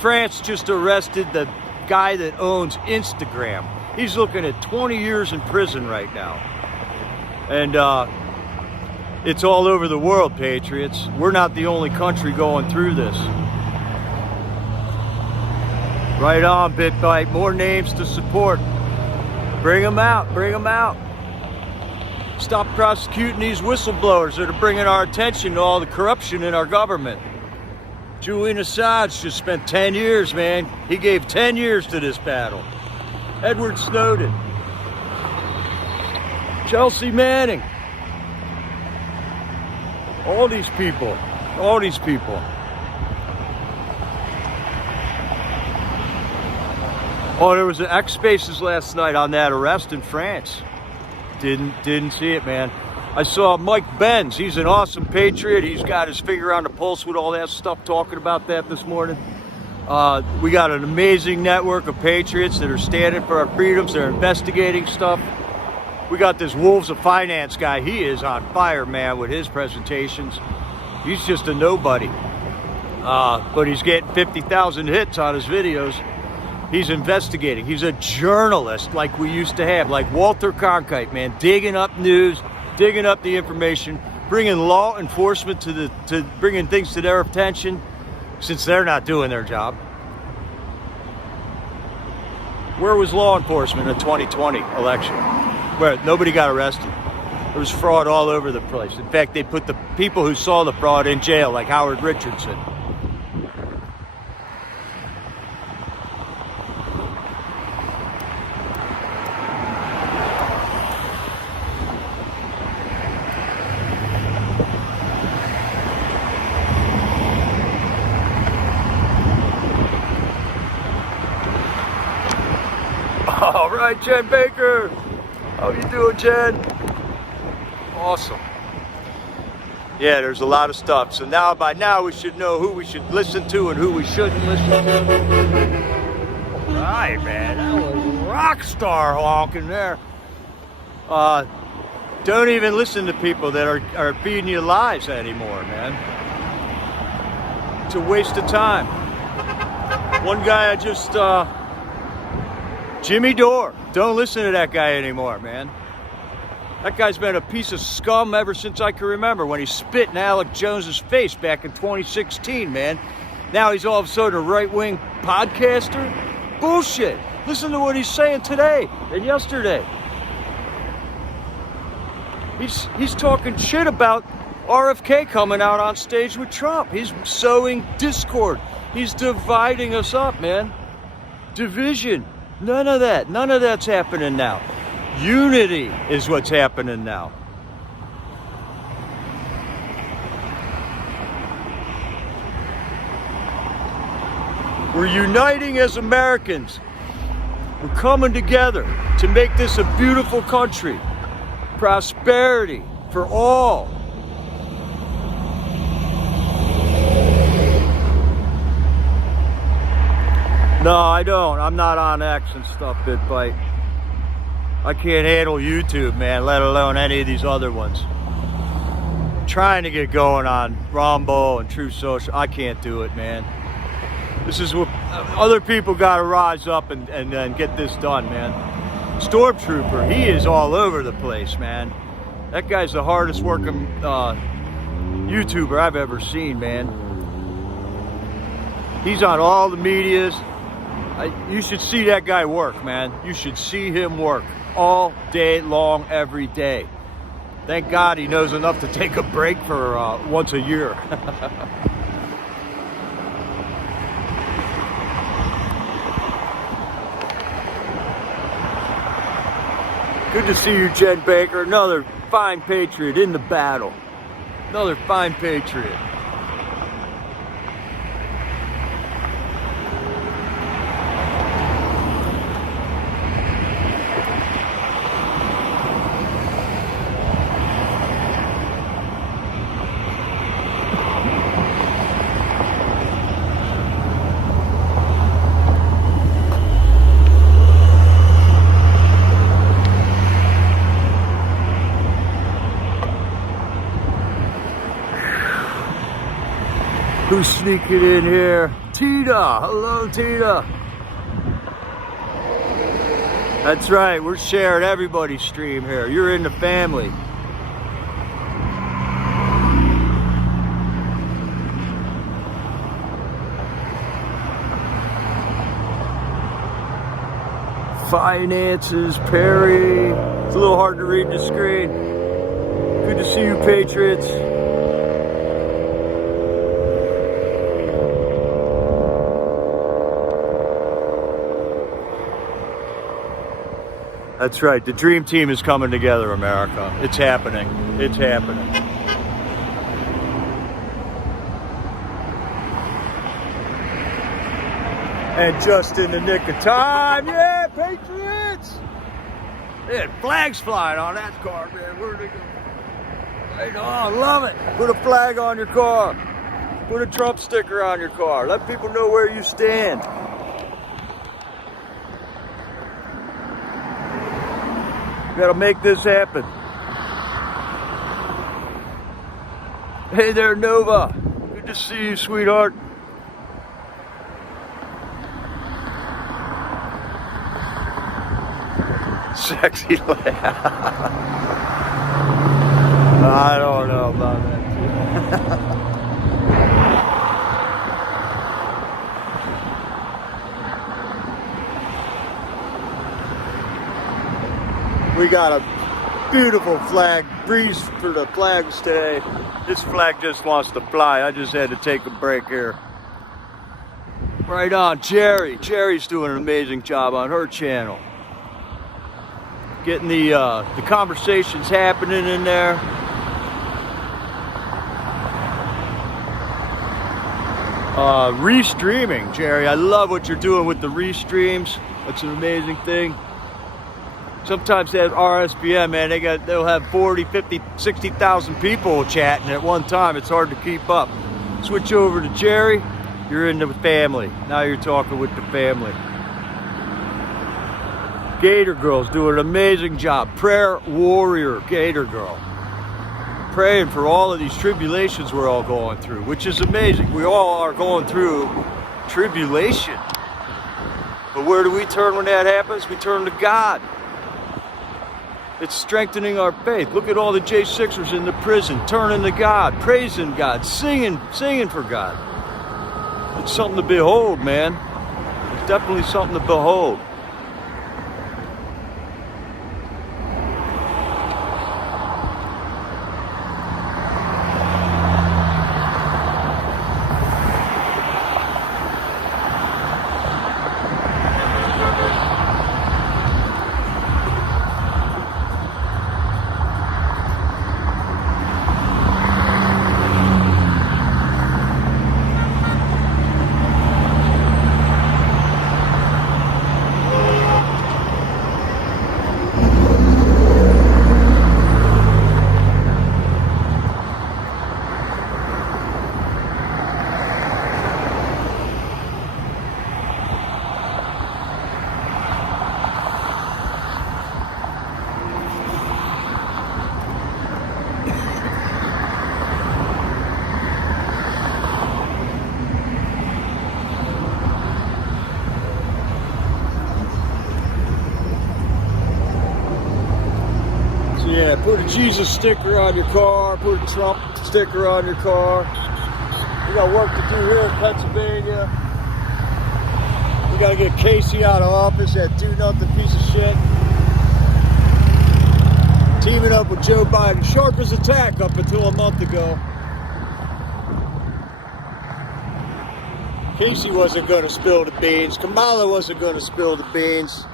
France just arrested the guy that owns Instagram. He's looking at 20 years in prison right now. And it's all over the world, patriots. We're not the only country going through this. Right on, BitBite. More names to support. Bring them out. Bring them out. Stop prosecuting these whistleblowers that are bringing our attention to all the corruption in our government. Julian Assange just spent 10 years, man. He gave 10 years to this battle. Edward Snowden. Chelsea Manning. All these people. All these people. Oh, there was an X Spaces last night on that arrest in France. Didn't see it, man. I saw Mike Benz. He's an awesome patriot. He's got his finger on the pulse with all that stuff, talking about that this morning. We got an amazing network of patriots that are standing for our freedoms. They're investigating stuff. We got this Wolves of Finance guy. He is on fire, man, with his presentations. He's just a nobody. But he's getting 50,000 hits on his videos. He's investigating. He's a journalist like we used to have, like Walter Cronkite, man, digging up news, digging up the information, bringing law enforcement to bringing things to their attention, since they're not doing their job. Where was law enforcement in the 2020 election? Where nobody got arrested. There was fraud all over the place. In fact, they put the people who saw the fraud in jail, like Howard Richardson. All right, Jen Baker. How you doing, Jen? Awesome. Yeah, there's a lot of stuff. So now, by now, we should know who we should listen to and who we shouldn't listen to. All right, man. That was rock star honking there. Don't even listen to people that are feeding you lies anymore, man. It's a waste of time. One guy I just... Jimmy Dore. Don't listen to that guy anymore, man. That guy's been a piece of scum ever since I can remember, when he spit in Alex Jones's face back in 2016, man. Now he's all of a sudden a right-wing podcaster? Bullshit. Listen to what he's saying today and yesterday. He's talking shit about RFK coming out on stage with Trump. He's sowing discord. He's dividing us up, man. Division. None of that. None of that's happening now. Unity is what's happening now. We're uniting as Americans. We're coming together to make this a beautiful country. Prosperity for all. No, I don't. I'm not on X and stuff, BitBite. I can't handle YouTube, man, let alone any of these other ones. Trying to get going on Rumble and True Social. I can't do it, man. This is what other people got to rise up and get this done, man. Stormtrooper, he is all over the place, man. That guy's the hardest working YouTuber I've ever seen, man. He's on all the medias. You should see that guy work, man. You should see him work all day long, every day. Thank God he knows enough to take a break for once a year. Good to see you, Jen Baker. Another fine patriot in the battle. Another fine patriot. Who's sneaking in here? Tita! Hello, Tita! That's right, we're sharing everybody's stream here. You're in the family. Finances, Perry. It's a little hard to read the screen. Good to see you, Patriots. That's right. The dream team is coming together, America. It's happening. It's happening. And just in the nick of time, yeah, Patriots! They had flags flying on that car, man. Where'd they go? Right on, love it. Put a flag on your car. Put a Trump sticker on your car. Let people know where you stand. You gotta make this happen. Hey there, Nova. Good to see you, sweetheart. Sexy laugh. I don't know about that. We got a beautiful flag breeze for the flags today. This flag just wants to fly. I just had to take a break here. Right on, Jerry. Jerry's doing an amazing job on her channel. Getting the conversations happening in there. Restreaming, Jerry. I love what you're doing with the restreams. That's an amazing thing. Sometimes that RSBM, man, they'll have 40, 50, 60,000 people chatting at one time. It's hard to keep up. Switch over to Jerry. You're in the family. Now you're talking with the family. Gator Girl's doing an amazing job. Prayer warrior, Gator Girl. Praying for all of these tribulations we're all going through, which is amazing. We all are going through tribulation. But where do we turn when that happens? We turn to God. It's strengthening our faith. Look at all the J6ers in the prison, turning to God, praising God, singing for God. It's something to behold, man. It's definitely something to behold. Yeah, put a Jesus sticker on your car, put a Trump sticker on your car. We got work to do here in Pennsylvania. We got to get Casey out of office, that do-nothing piece of shit. Teaming up with Joe Biden. Sharpest attack up until a month ago. Casey wasn't going to spill the beans. Kamala wasn't going to spill the beans.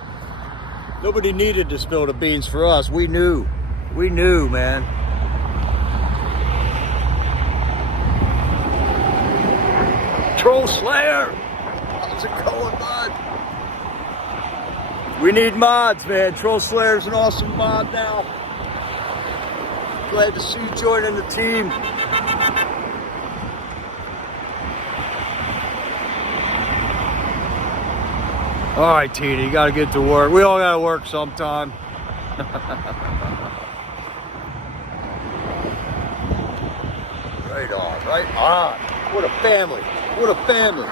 Nobody needed to spill the beans for us. We knew. We knew, man. Troll Slayer! How's it going, bud? We need mods, man. Troll Slayer's an awesome mod now. Glad to see you joining the team. All right, Tina, you got to get to work. We all got to work sometime. Right on, right on. What a family. What a family.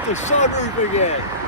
want the sunroof again.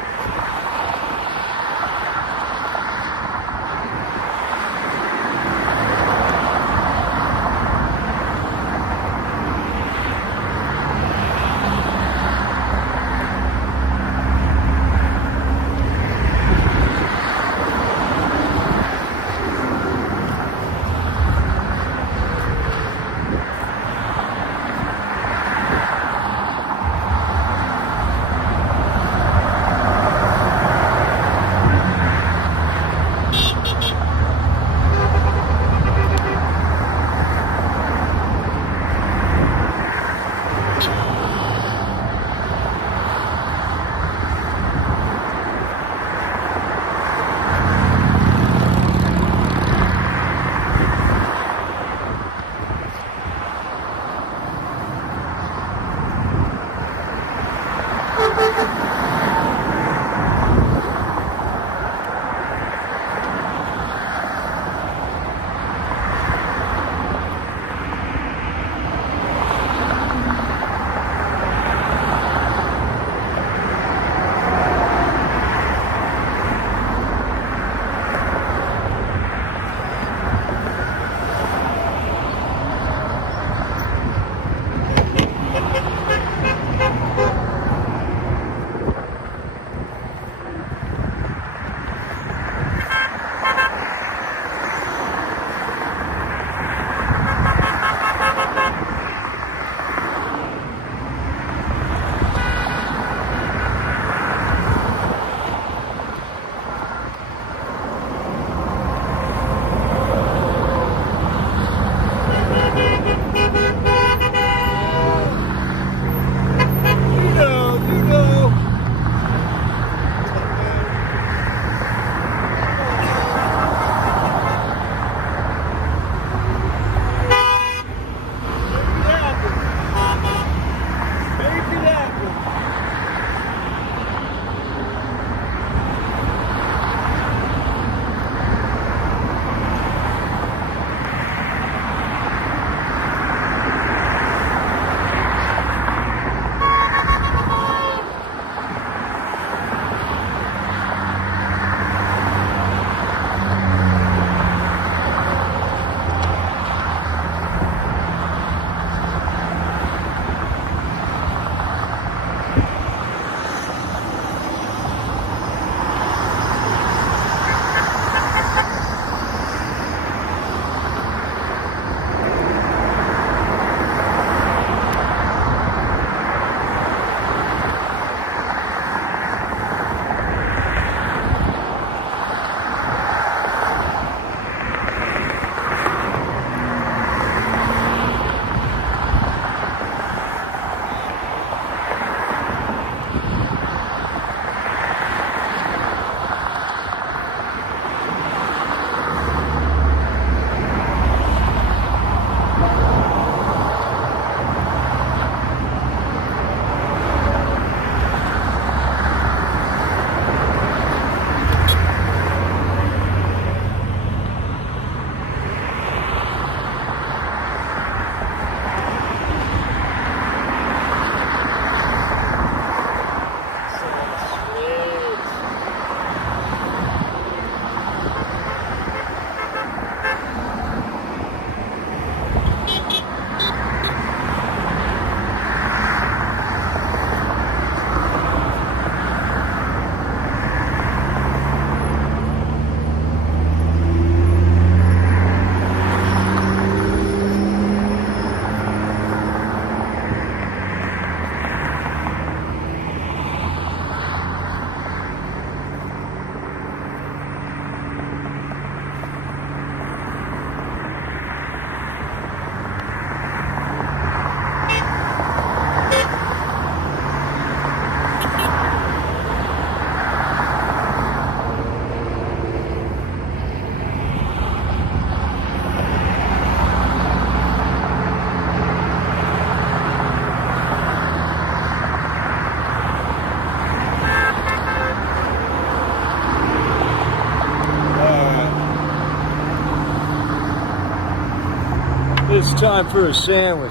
It's time for a sandwich.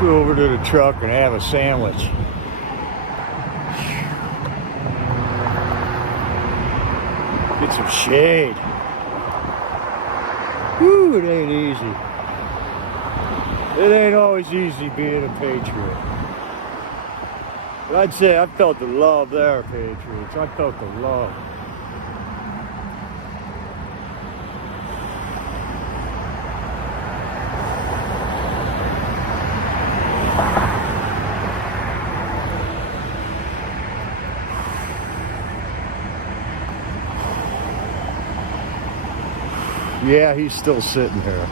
go over to the truck and have a sandwich. Get some shade. Whew, it ain't easy. It ain't always easy being a patriot. But I'd say I felt the love there, patriots. I felt the love. Yeah, he's still sitting here.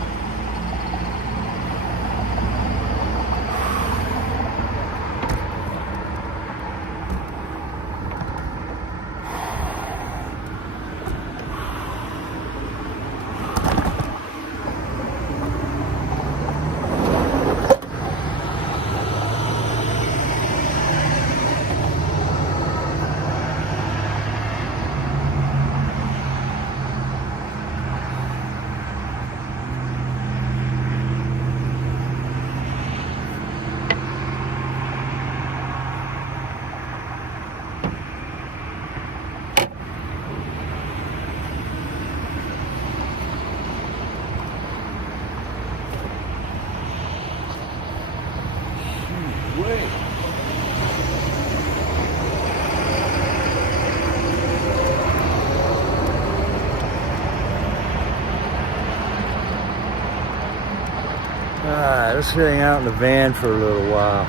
Alright, let's hang out in the van for a little while.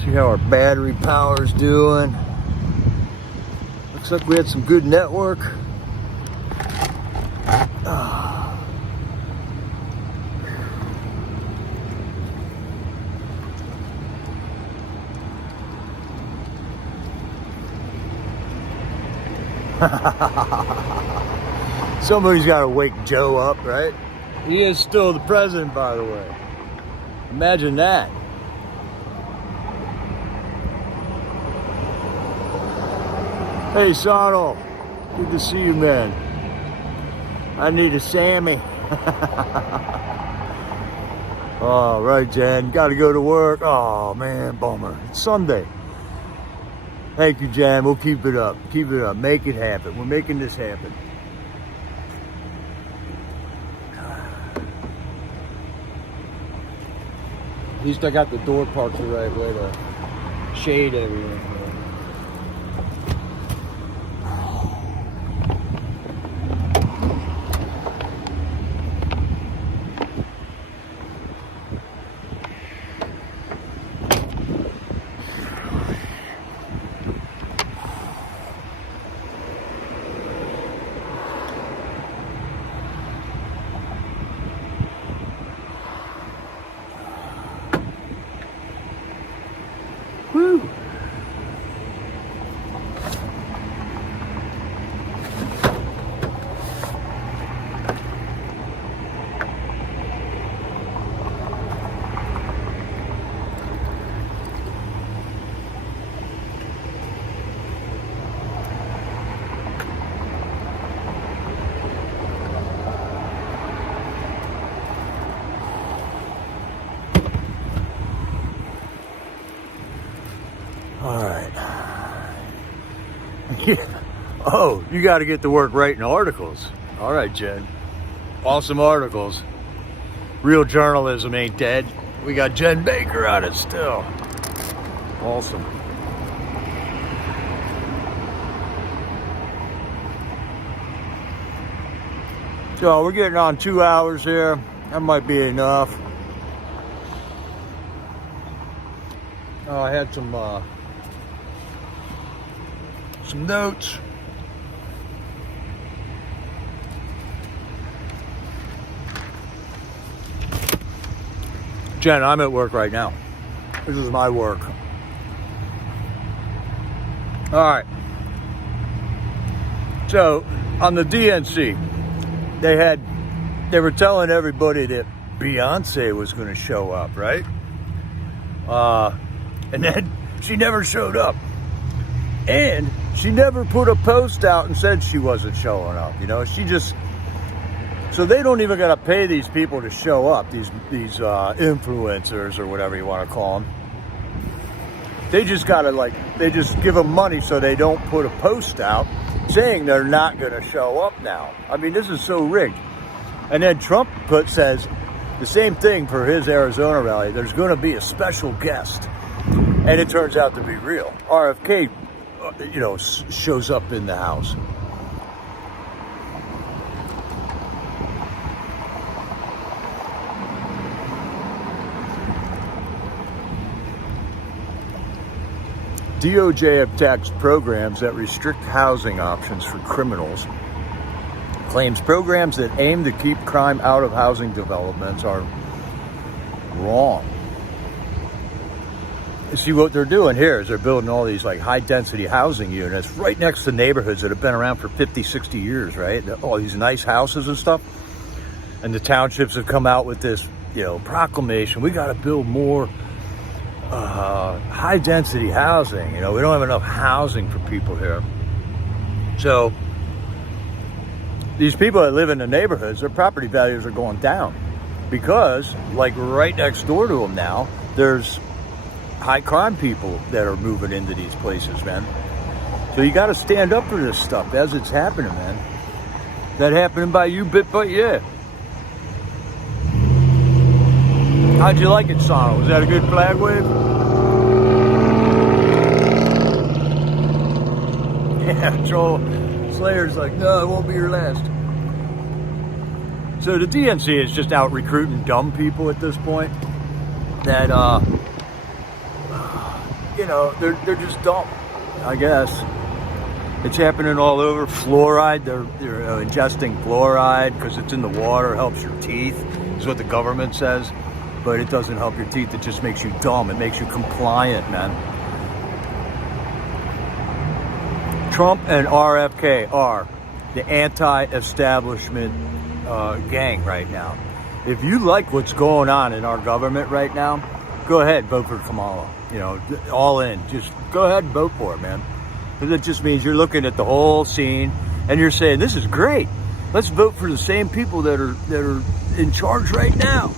See how our battery power's doing. Looks like we had some good network. Somebody's got to wake Joe up, right? He is still the president, by the way. Imagine that. Hey, Sano. Good to see you, man. I need a Sammy. All right, Jen. Got to go to work. Oh, man, bummer. It's Sunday. Thank you, Jan. We'll keep it up. Keep it up. Make it happen. We're making this happen. At least I got the door parked the right way to shade everything. Woo! All right. Oh, you got to get to work writing articles. All right, Jen. Awesome articles. Real journalism ain't dead. We got Jen Baker on it still. Awesome. So we're getting on 2 hours here. That might be enough. Oh, I had some notes. Jen, I'm at work right now. This is my work. All right. So on the DNC, they were telling everybody that Beyonce was going to show up, right? And then she never showed up. And she never put a post out and said she wasn't showing up. You know, she just... So they don't even got to pay these people to show up, these influencers or whatever you want to call them. They just got to, they just give them money so they don't put a post out saying they're not going to show up now. I mean, this is so rigged. And then Trump says the same thing for his Arizona rally. There's going to be a special guest. And it turns out to be real. RFK, shows up in the house. DOJ attacks programs that restrict housing options for criminals. Claims programs that aim to keep crime out of housing developments are wrong. You see, what they're doing here is they're building all these high-density housing units right next to neighborhoods that have been around for 50, 60 years, right? All these nice houses and stuff. And the townships have come out with this, proclamation. We got to build more high-density housing. We don't have enough housing for people here. So these people that live in the neighborhoods, their property values are going down because, right next door to them now, there's high crime people that are moving into these places, man. So you got to stand up for this stuff as it's happening, man. That happening by you bit by yeah. How'd you like it, Sano? Was that a good flag wave? Yeah, Troll Slayer's like, no, it won't be your last. So the DNC is just out recruiting dumb people at this point that, they're just dumb, I guess. It's happening all over. Fluoride, they're ingesting fluoride because it's in the water, helps your teeth, is what the government says. But it doesn't help your teeth, it just makes you dumb. It makes you compliant, man. Trump and RFK are the anti-establishment gang right now. If you like what's going on in our government right now, go ahead, vote for Kamala. All in. Just go ahead and vote for it, man. Because it just means you're looking at the whole scene and you're saying, this is great. Let's vote for the same people that are in charge right now.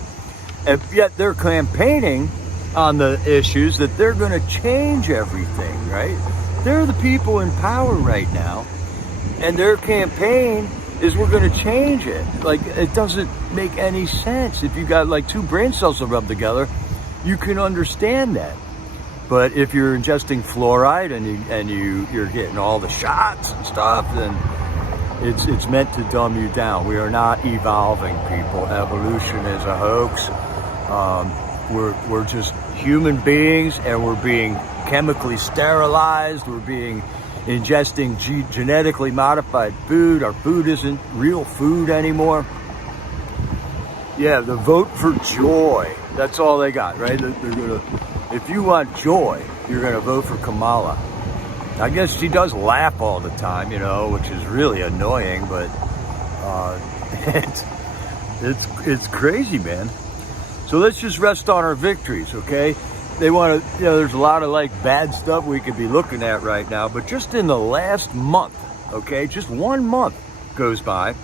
And yet they're campaigning on the issues that they're going to change everything, right? They're the people in power right now. And their campaign is we're going to change it. It doesn't make any sense. If you got two brain cells to rub together, you can understand that. But if you're ingesting fluoride and you're getting all the shots and stuff, then it's meant to dumb you down. We are not evolving, people. Evolution is a hoax. We're just human beings, and we're being chemically sterilized. We're being ingesting genetically modified food. Our food isn't real food anymore. Yeah, the vote for joy. That's all they got, right? They're gonna. If you want joy, you're gonna vote for Kamala. I guess she does laugh all the time, which is really annoying, but it's crazy, man. So let's just rest on our victories, okay? They want to, there's a lot of bad stuff we could be looking at right now, but just in the last month, okay, just 1 month goes by,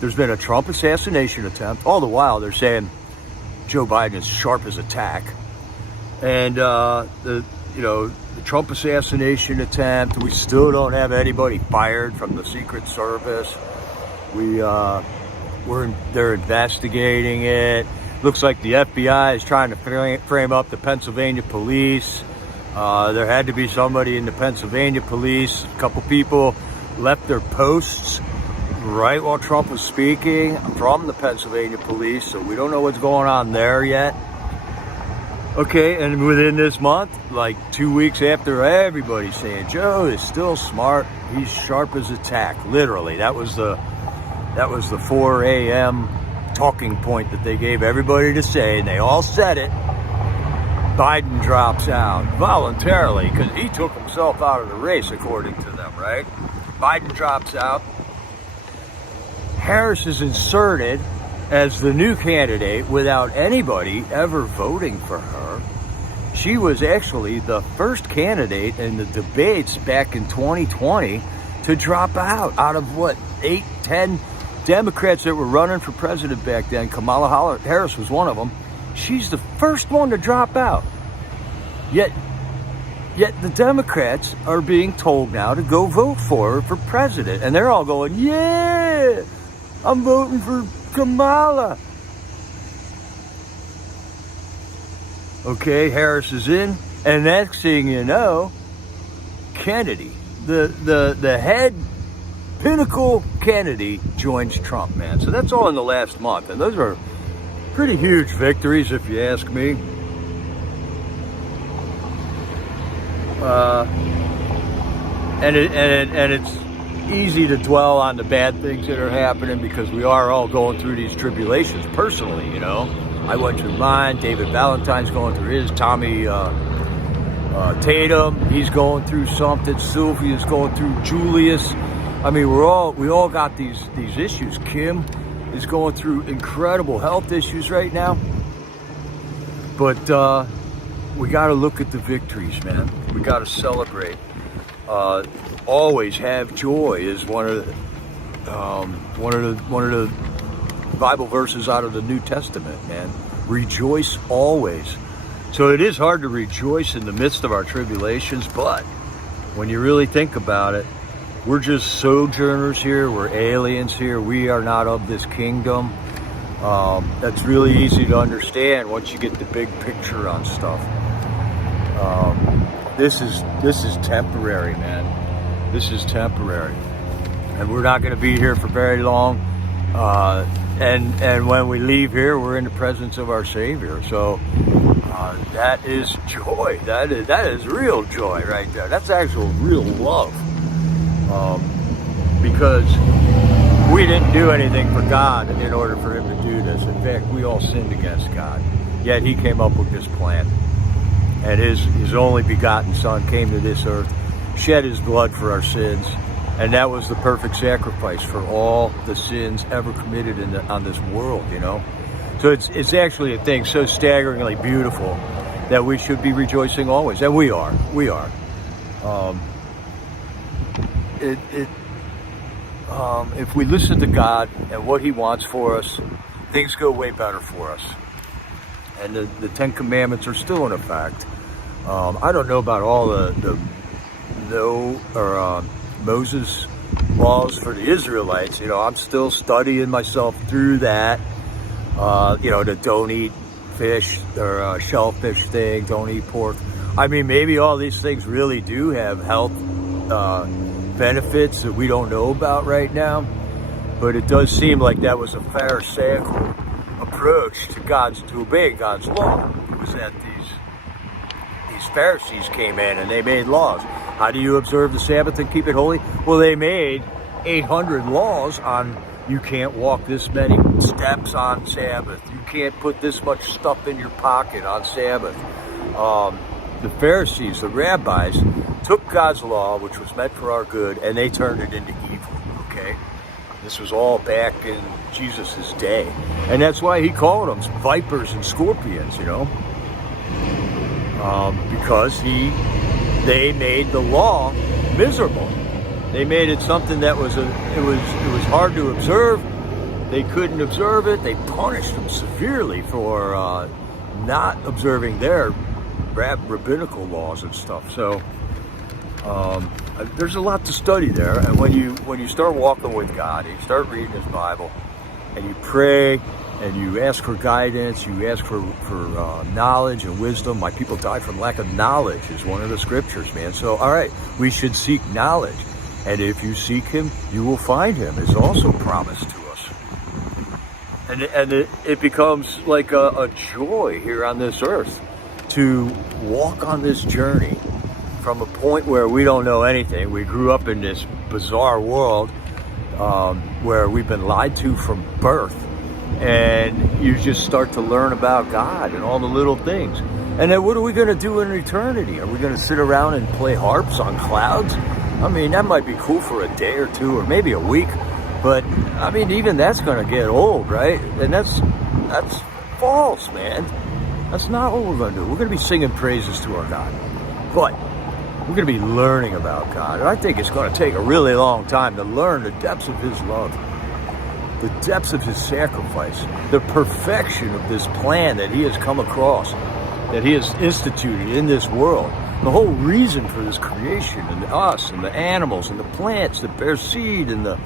there's been a Trump assassination attempt. All the while they're saying Joe Biden is sharp as a tack. And the Trump assassination attempt, we still don't have anybody fired from the Secret Service. They're investigating it. Looks like the FBI is trying to frame up the Pennsylvania police. There had to be somebody in the Pennsylvania police. A couple people left their posts right while Trump was speaking from the Pennsylvania police, so we don't know what's going on there yet. Okay, and within this month, 2 weeks after everybody's saying Joe is still smart, he's sharp as a tack, literally. That was the 4 a.m. talking point that they gave everybody to say, and they all said it. Biden drops out voluntarily because he took himself out of the race, according to them, right? Biden drops out. Harris is inserted, as the new candidate without anybody ever voting for her. She was actually the first candidate in the debates back in 2020 to drop out of what, 8, 10 Democrats that were running for president back then. Kamala Harris was one of them. She's the first one to drop out. Yet the Democrats are being told now to go vote for her for president. And they're all going, yeah, I'm voting for Kamala. Okay, Harris is in. And next thing you know, Kennedy, the head pinnacle Kennedy joins Trump, man. So that's all in the last month. And those are pretty huge victories, if you ask me. And it's easy to dwell on the bad things that are happening because we are all going through these tribulations personally, you know. I went through mine. David Valentine's going through his. Tommy Tatum, he's going through something. Sylvia's going through. Julius. I mean, we all got these issues. Kim is going through incredible health issues right now. But we got to look at the victories, man. We got to celebrate. Always have joy is one of the Bible verses out of the New Testament, man. Rejoice always. So it is hard to rejoice in the midst of our tribulations, but when you really think about it, we're just sojourners here. We're aliens here. We are not of this kingdom. That's really easy to understand once you get the big picture on stuff. This is temporary, man. This is temporary, and we're not going to be here for very long. And when we leave here, we're in the presence of our Savior. So that is joy. That is real joy right there. That's actual real love. Because we didn't do anything for God in order for him to do this. In fact, we all sinned against God. Yet he came up with this plan. And his only begotten Son came to this earth, shed his blood for our sins, and that was the perfect sacrifice for all the sins ever committed on this world, you know. So it's actually a thing so staggeringly beautiful that we should be rejoicing always, and we are. If we listen to God and what he wants for us, things go way better for us. And the Ten Commandments are still in effect. I don't know about all the Moses laws for the Israelites. You know, I'm still studying myself through that. You know, the don't eat fish or shellfish thing, don't eat pork. I mean, maybe all these things really do have health benefits that we don't know about right now. But it does seem like that was a pharisaical approach to obeying God's law. It was that these Pharisees came in and they made laws. How do you observe the Sabbath and keep it holy? Well, they made 800 laws on you can't walk this many steps on Sabbath. You can't put this much stuff in your pocket on Sabbath. The Pharisees, the rabbis, took God's law, which was meant for our good, and they turned it into evil, okay? This was all back in Jesus' day. And that's why he called them vipers and scorpions, you know? Because they made the law miserable. They made it something that was it was hard to observe. They couldn't observe it. They punished them severely for not observing their rabbinical laws and stuff. So there's a lot to study there. And when you start walking with God, you start reading his Bible, and you pray, and you ask for guidance, you ask for knowledge and wisdom. My people die from lack of knowledge is one of the scriptures, man. So, all right, we should seek knowledge. And if you seek him, you will find him. It's also promised to us. And it becomes like a joy here on this earth to walk on this journey from a point where we don't know anything. We grew up in this bizarre world where we've been lied to from birth. And you just start to learn about God and all the little things. And then what are we going to do in eternity? Are we going to sit around and play harps on clouds? I mean, that might be cool for a day or two or maybe a week. But I mean, even that's going to get old, right? And that's false, man. That's not what we're going to do. We're going to be singing praises to our God, but we're going to be learning about God. And I think it's going to take a really long time to learn the depths of His love, the depths of His sacrifice, the perfection of this plan that He has come across, that He has instituted in this world. The whole reason for this creation, and us, and the animals, and the plants that bear seed, and the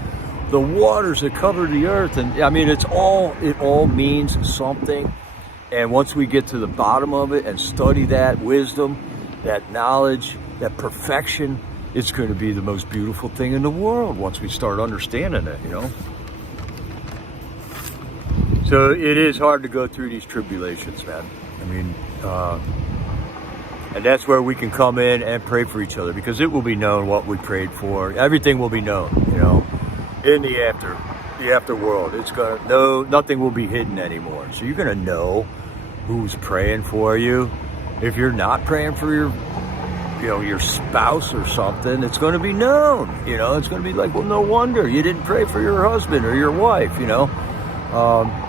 waters that cover the earth. And I mean, it all means something. And once we get to the bottom of it and study that wisdom, that knowledge, that perfection, it's going to be the most beautiful thing in the world once we start understanding it, you know? So it is hard to go through these tribulations, man. I mean, and that's where we can come in and pray for each other, because it will be known what we prayed for. Everything will be known, you know, in the after world. It's gonna nothing will be hidden anymore. So you're gonna know who's praying for you. If you're not praying for your spouse or something, it's going to be known. You know, it's going to be like, well, no wonder you didn't pray for your husband or your wife. You know,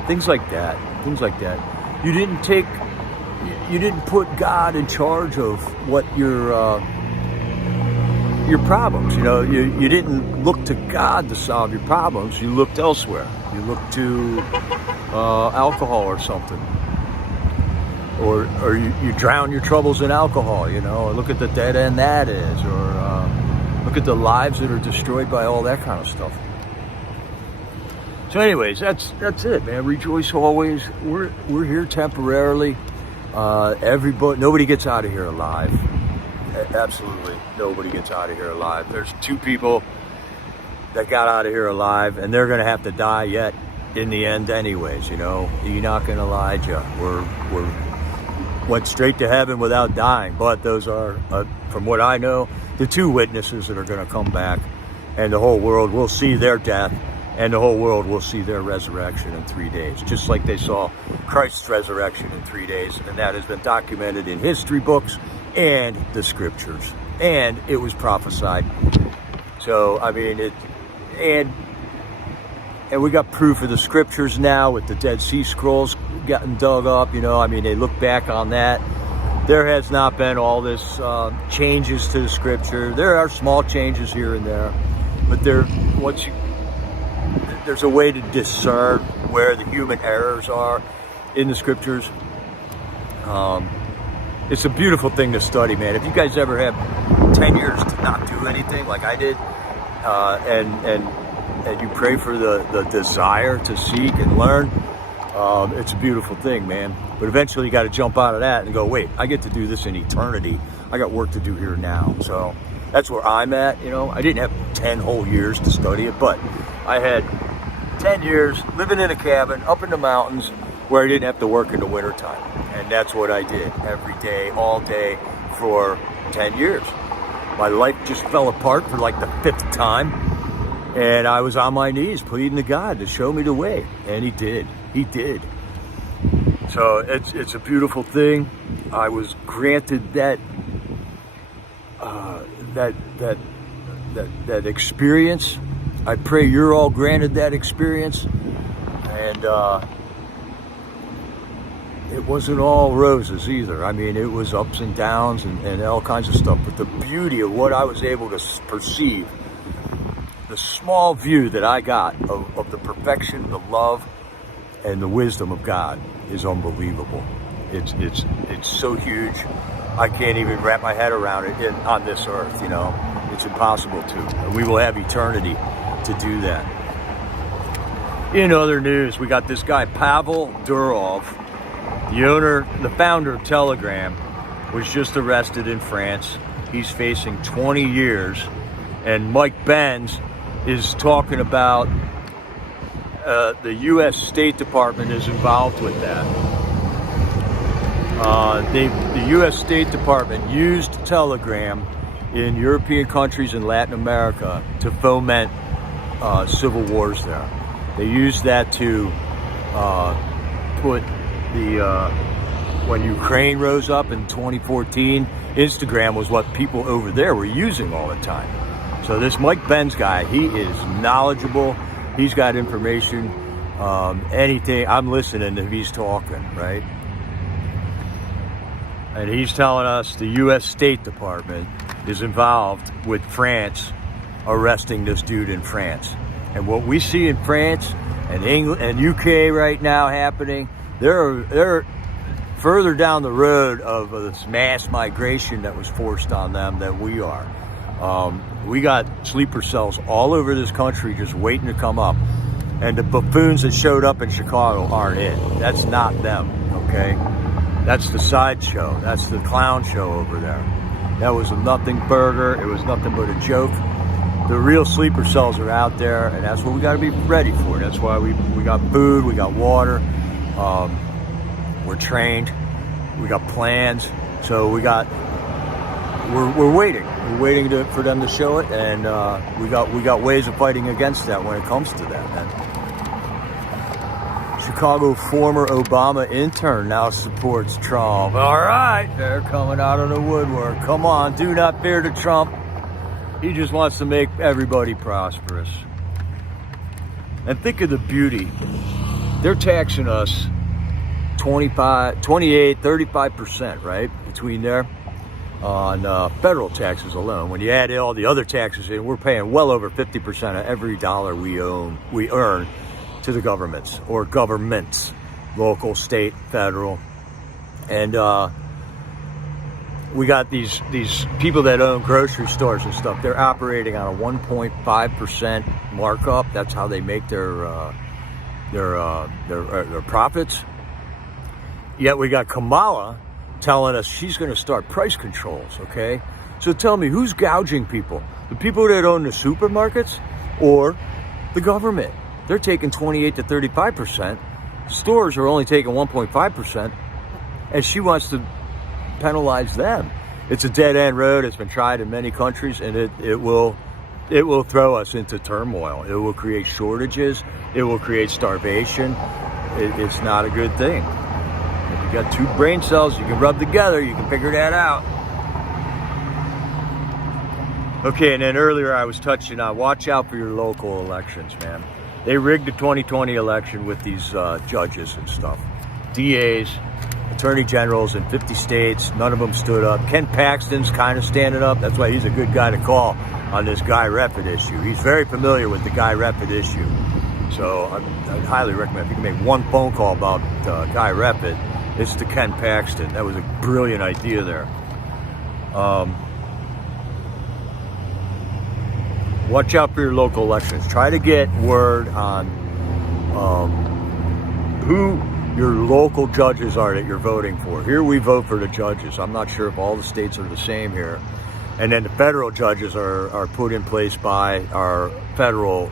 things like that. Things like that. You didn't put God in charge of what your problems. You know, you didn't look to God to solve your problems. You looked elsewhere. You looked to alcohol or something. Or you drown your troubles in alcohol, you know, or look at the dead end that is, or look at the lives that are destroyed by all that kind of stuff. So anyways, that's it, man. Rejoice always. We're here temporarily. Nobody gets out of here alive. Absolutely nobody gets out of here alive. There's 2 people that got out of here alive, and they're going to have to die yet in the end anyways, you know. Enoch and Elijah went straight to heaven without dying, but those are, from what I know, the 2 witnesses that are going to come back, and the whole world will see their death, and the whole world will see their resurrection in 3 days, just like they saw Christ's resurrection in 3 days, and that has been documented in history books and the scriptures, and it was prophesied. So, I mean, and we got proof of the scriptures now with the Dead Sea Scrolls getting dug up, you know. I mean, they look back on that. There has not been all this changes to the scripture. There are small changes here and there, but there's a way to discern where the human errors are in the scriptures. It's a beautiful thing to study, man. If you guys ever have 10 years to not do anything like I did, and you pray for the desire to seek and learn, it's a beautiful thing, man. But eventually you got to jump out of that and go, wait, I get to do this in eternity. I got work to do here now. So that's where I'm at, you know. I didn't have 10 whole years to study it, but I had 10 years living in a cabin up in the mountains where I didn't have to work in the wintertime. And that's what I did every day, all day for 10 years. My life just fell apart for like the 5th time. And I was on my knees pleading to God to show me the way. And He did. He did. So it's a beautiful thing. I was granted that experience. I pray you're all granted that experience. And it wasn't all roses either. I mean, it was ups and downs and all kinds of stuff. But the beauty of what I was able to perceive, the small view that I got of the perfection, the love, and the wisdom of God is unbelievable. It's so huge. I can't even wrap my head around it on this earth, you know. It's impossible to. And we will have eternity to do that. In other news, we got this guy, Pavel Durov, the founder of Telegram, was just arrested in France. He's facing 20 years. And Mike Benz is talking about the U.S. State Department is involved with that. The U.S. State Department used Telegram in European countries and Latin America to foment civil wars there. They used that to put when Ukraine rose up in 2014, Instagram was what people over there were using all the time. So this Mike Benz guy, he is knowledgeable He's got information, anything. I'm listening if he's talking, right? And he's telling us the U.S. State Department is involved with France arresting this dude in France. And what we see in France and England and UK right now happening, they're further down the road of this mass migration that was forced on them than we are. We got sleeper cells all over this country just waiting to come up. And the buffoons that showed up in Chicago aren't it. That's not them, okay? That's the sideshow. That's the clown show over there. That was a nothing burger. It was nothing but a joke. The real sleeper cells are out there, and that's what we got to be ready for. That's why we got food, we got water, we're trained, we got plans. So we're waiting. We're waiting for them to show it, and we got ways of fighting against that when it comes to that, man. Chicago former Obama intern now supports Trump. All right, they're coming out of the woodwork. Come on, do not fear the Trump. He just wants to make everybody prosperous. And think of the beauty. They're taxing us 25, 28, 35%, right? Between there on federal taxes alone. When you add all the other taxes in, we're paying well over 50% of every dollar we earn to the governments or governments, local, state, federal. And we got these people that own grocery stores and stuff. They're operating on a 1.5% markup. That's how they make their profits. Yet we got Kamala telling us she's going to start price controls. Okay, so tell me, who's gouging people? The people that own the supermarkets or the government? They're taking 28 to 35%. Stores are only taking 1.5%, and she wants to penalize them. It's a dead end road. It's been tried in many countries, and it will throw us into turmoil. It will create shortages. It will create starvation. It's not a good thing. If you got two brain cells you can rub together, you can figure that out. Okay, and then earlier I was touching on, watch out for your local elections, man. They rigged the 2020 election with these judges and stuff. DAs, attorney generals in 50 states, none of them stood up. Ken Paxton's kind of standing up. That's why he's a good guy to call on this Guy Reffitt issue. He's very familiar with the Guy Reffitt issue. So I'd highly recommend, if you can make one phone call about Guy Reffitt, it's to Ken Paxton. That was a brilliant idea there. Watch out for your local elections. Try to get word on who your local judges are that you're voting for. Here we vote for the judges. I'm not sure if all the states are the same here. And then the federal judges are put in place by our federal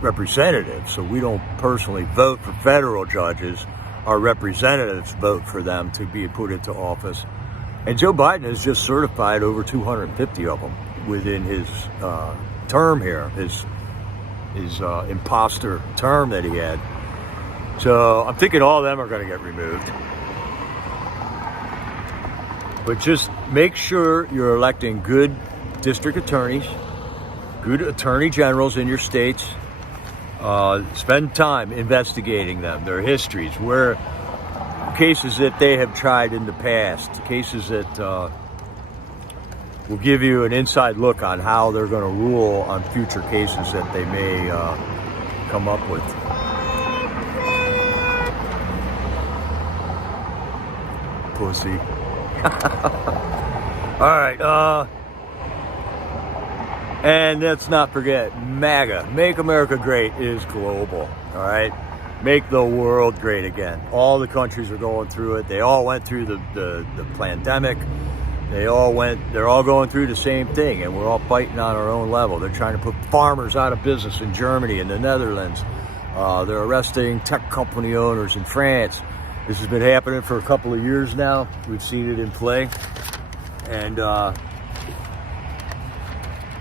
representatives. So we don't personally vote for federal judges. Our representatives vote for them to be put into office. And Joe Biden has just certified over 250 of them within his term here, his imposter term that he had. So I'm thinking all of them are going to get removed. But just make sure you're electing good district attorneys, good attorney generals in your states. Spend time investigating them, their histories, where cases that they have tried in the past, cases that will give you an inside look on how they're going to rule on future cases that they may come up with. Pussy. All right. And let's not forget, Maga, Make America Great, is global. All right. Make the world great again. All the countries are going through it. They all went through the pandemic. They're all going through the same thing, and we're all fighting on our own level. They're trying to put farmers out of business in Germany and the Netherlands. They're arresting tech company owners in France. This has been happening for a couple of years now. We've seen it in play. And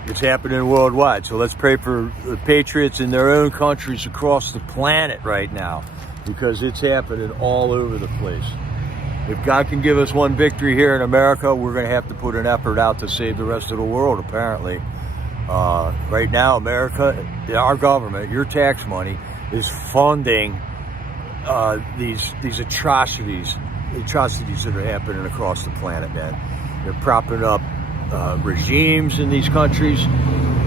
it's happening worldwide. So let's pray for the patriots in their own countries across the planet right now, because it's happening all over the place. If God can give us one victory here in America, we're going to have to put an effort out to save the rest of the world, apparently. Right now, America, our government, your tax money, is funding these atrocities that are happening across the planet, man. They're propping up regimes in these countries.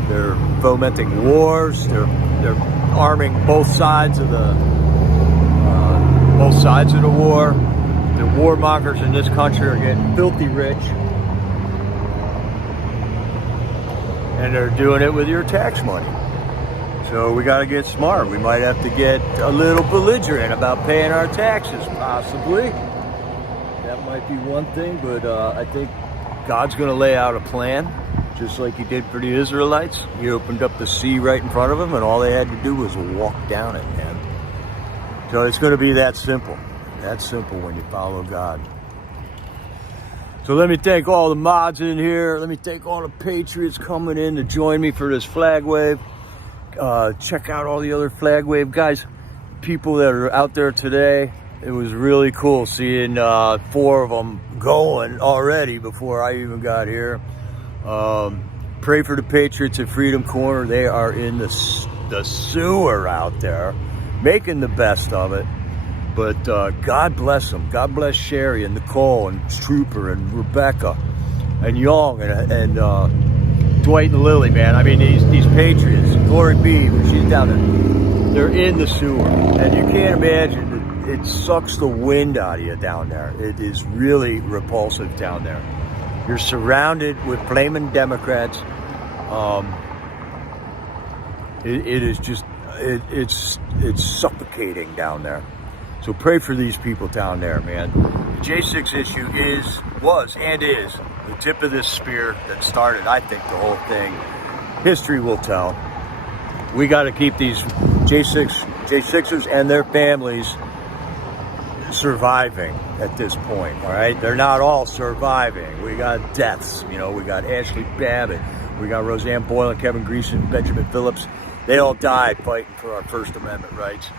They're fomenting wars. They're arming both sides of the war. The warmongers in this country are getting filthy rich, and they're doing it with your tax money. So we got to get smart. We might have to get a little belligerent about paying our taxes, possibly. That might be one thing, but I think God's going to lay out a plan, just like he did for the Israelites. He opened up the sea right in front of them, and all they had to do was walk down it, man. So it's going to be that simple. That simple when you follow God. So let me thank all the mods in here. Let me thank all the patriots coming in to join me for this flag wave. Check out all the other flag wave guys, people that are out there today. It was really cool seeing 4 of them going already before I even got here. Pray for the patriots at Freedom Corner. They are in the sewer out there, making the best of it. But God bless them. God bless Sherry and Nicole and Trooper and Rebecca and Young and Dwight and Lily, man. I mean, these patriots, Glory be, when she's down there, they're in the sewer. And you can't imagine, it sucks the wind out of you down there. It is really repulsive down there. You're surrounded with flaming Democrats. It is just, it's suffocating down there. So pray for these people down there, man. The J6 issue was and is the tip of this spear that started, I think, the whole thing. History will tell. We got to keep these J6ers and their families surviving at this point, all right? They're not all surviving. We got deaths, you know. We got Ashley Babbitt. We got Roseanne Boylan, Kevin Greason, Benjamin Phillips. They all died fighting for our First Amendment rights.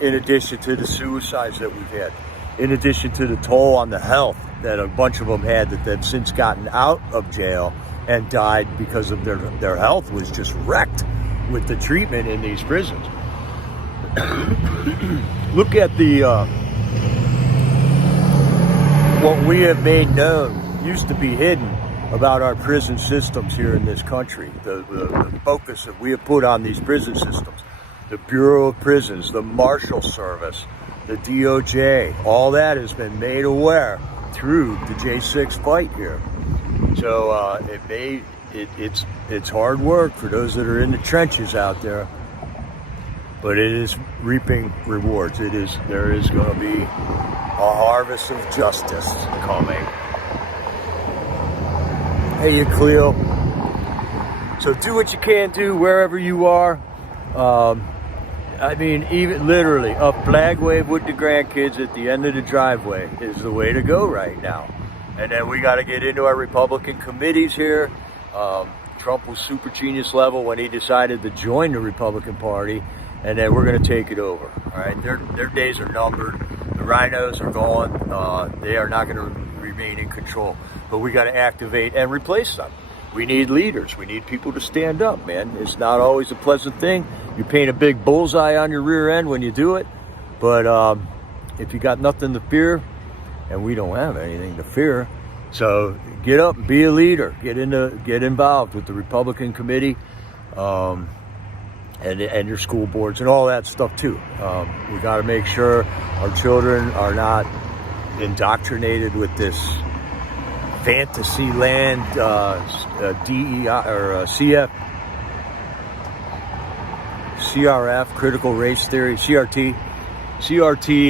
In addition to the suicides that we've had, in addition to the toll on the health that a bunch of them had that have since gotten out of jail and died because of their health was just wrecked with the treatment in these prisons. Look at what we have made known used to be hidden about our prison systems here in this country. The focus that we have put on these prison systems. The Bureau of Prisons, the Marshal Service, the DOJ, all that has been made aware through the J6 fight here. So it's hard work for those that are in the trenches out there, but it is reaping rewards. There is going to be a harvest of justice coming. Hey, you Cleo. So do what you can do wherever you are. I mean, even literally, a flag wave with the grandkids at the end of the driveway is the way to go right now. And then we got to get into our Republican committees here. Trump was super genius level when he decided to join the Republican Party, and then we're going to take it over. All right, their days are numbered. The rhinos are gone. They are not going to remain in control. But we got to activate and replace them. We need leaders. We need people to stand up, man. It's not always a pleasant thing. You paint a big bullseye on your rear end when you do it. But if you got nothing to fear, and we don't have anything to fear, so get up, be a leader, get involved with the Republican committee, and your school boards and all that stuff too. We got to make sure our children are not indoctrinated with this fantasy land, DEI or CRF, critical race theory, CRT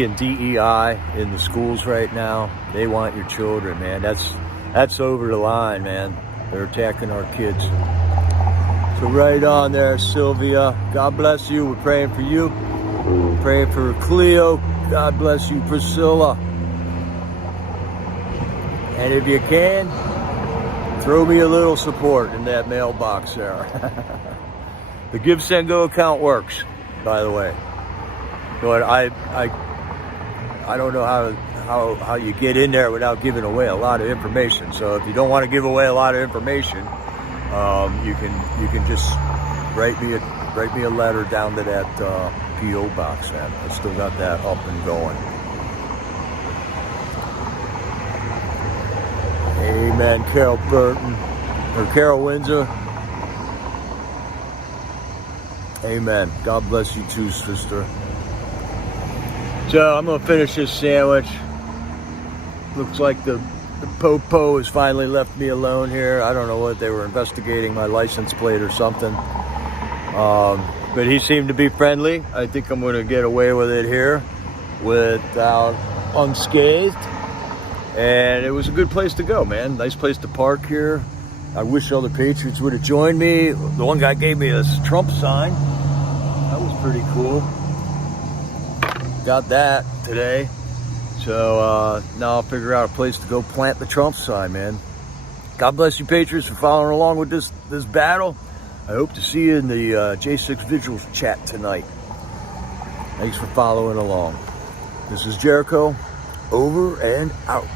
and DEI in the schools right now. They want your children, man. That's over the line, man. They're attacking our kids. So right on there, Sylvia. God bless you. We're praying for you. We're praying for Cleo. God bless you, Priscilla. And if you can, throw me a little support in that mailbox there. The Give Send Go account works, by the way. But I don't know how you get in there without giving away a lot of information. So if you don't want to give away a lot of information, you can just write me a letter down to that P.O. box. Man, I still got that up and going. Amen, Carol Burton or Carol Windsor. Amen. God bless you too, sister. So I'm gonna finish this sandwich. Looks like the Popo has finally left me alone here. I don't know what they were investigating, my license plate or something. But he seemed to be friendly. I think I'm gonna get away with it here without unscathed. And it was a good place to go, man. Nice place to park here. I wish other Patriots would have joined me. The one guy gave me a Trump sign. That was pretty cool. Got that today. So now I'll figure out a place to go plant the Trump sign, man. God bless you, Patriots, for following along with this battle. I hope to see you in the J6 Vigils chat tonight. Thanks for following along. This is Jericho, over and out.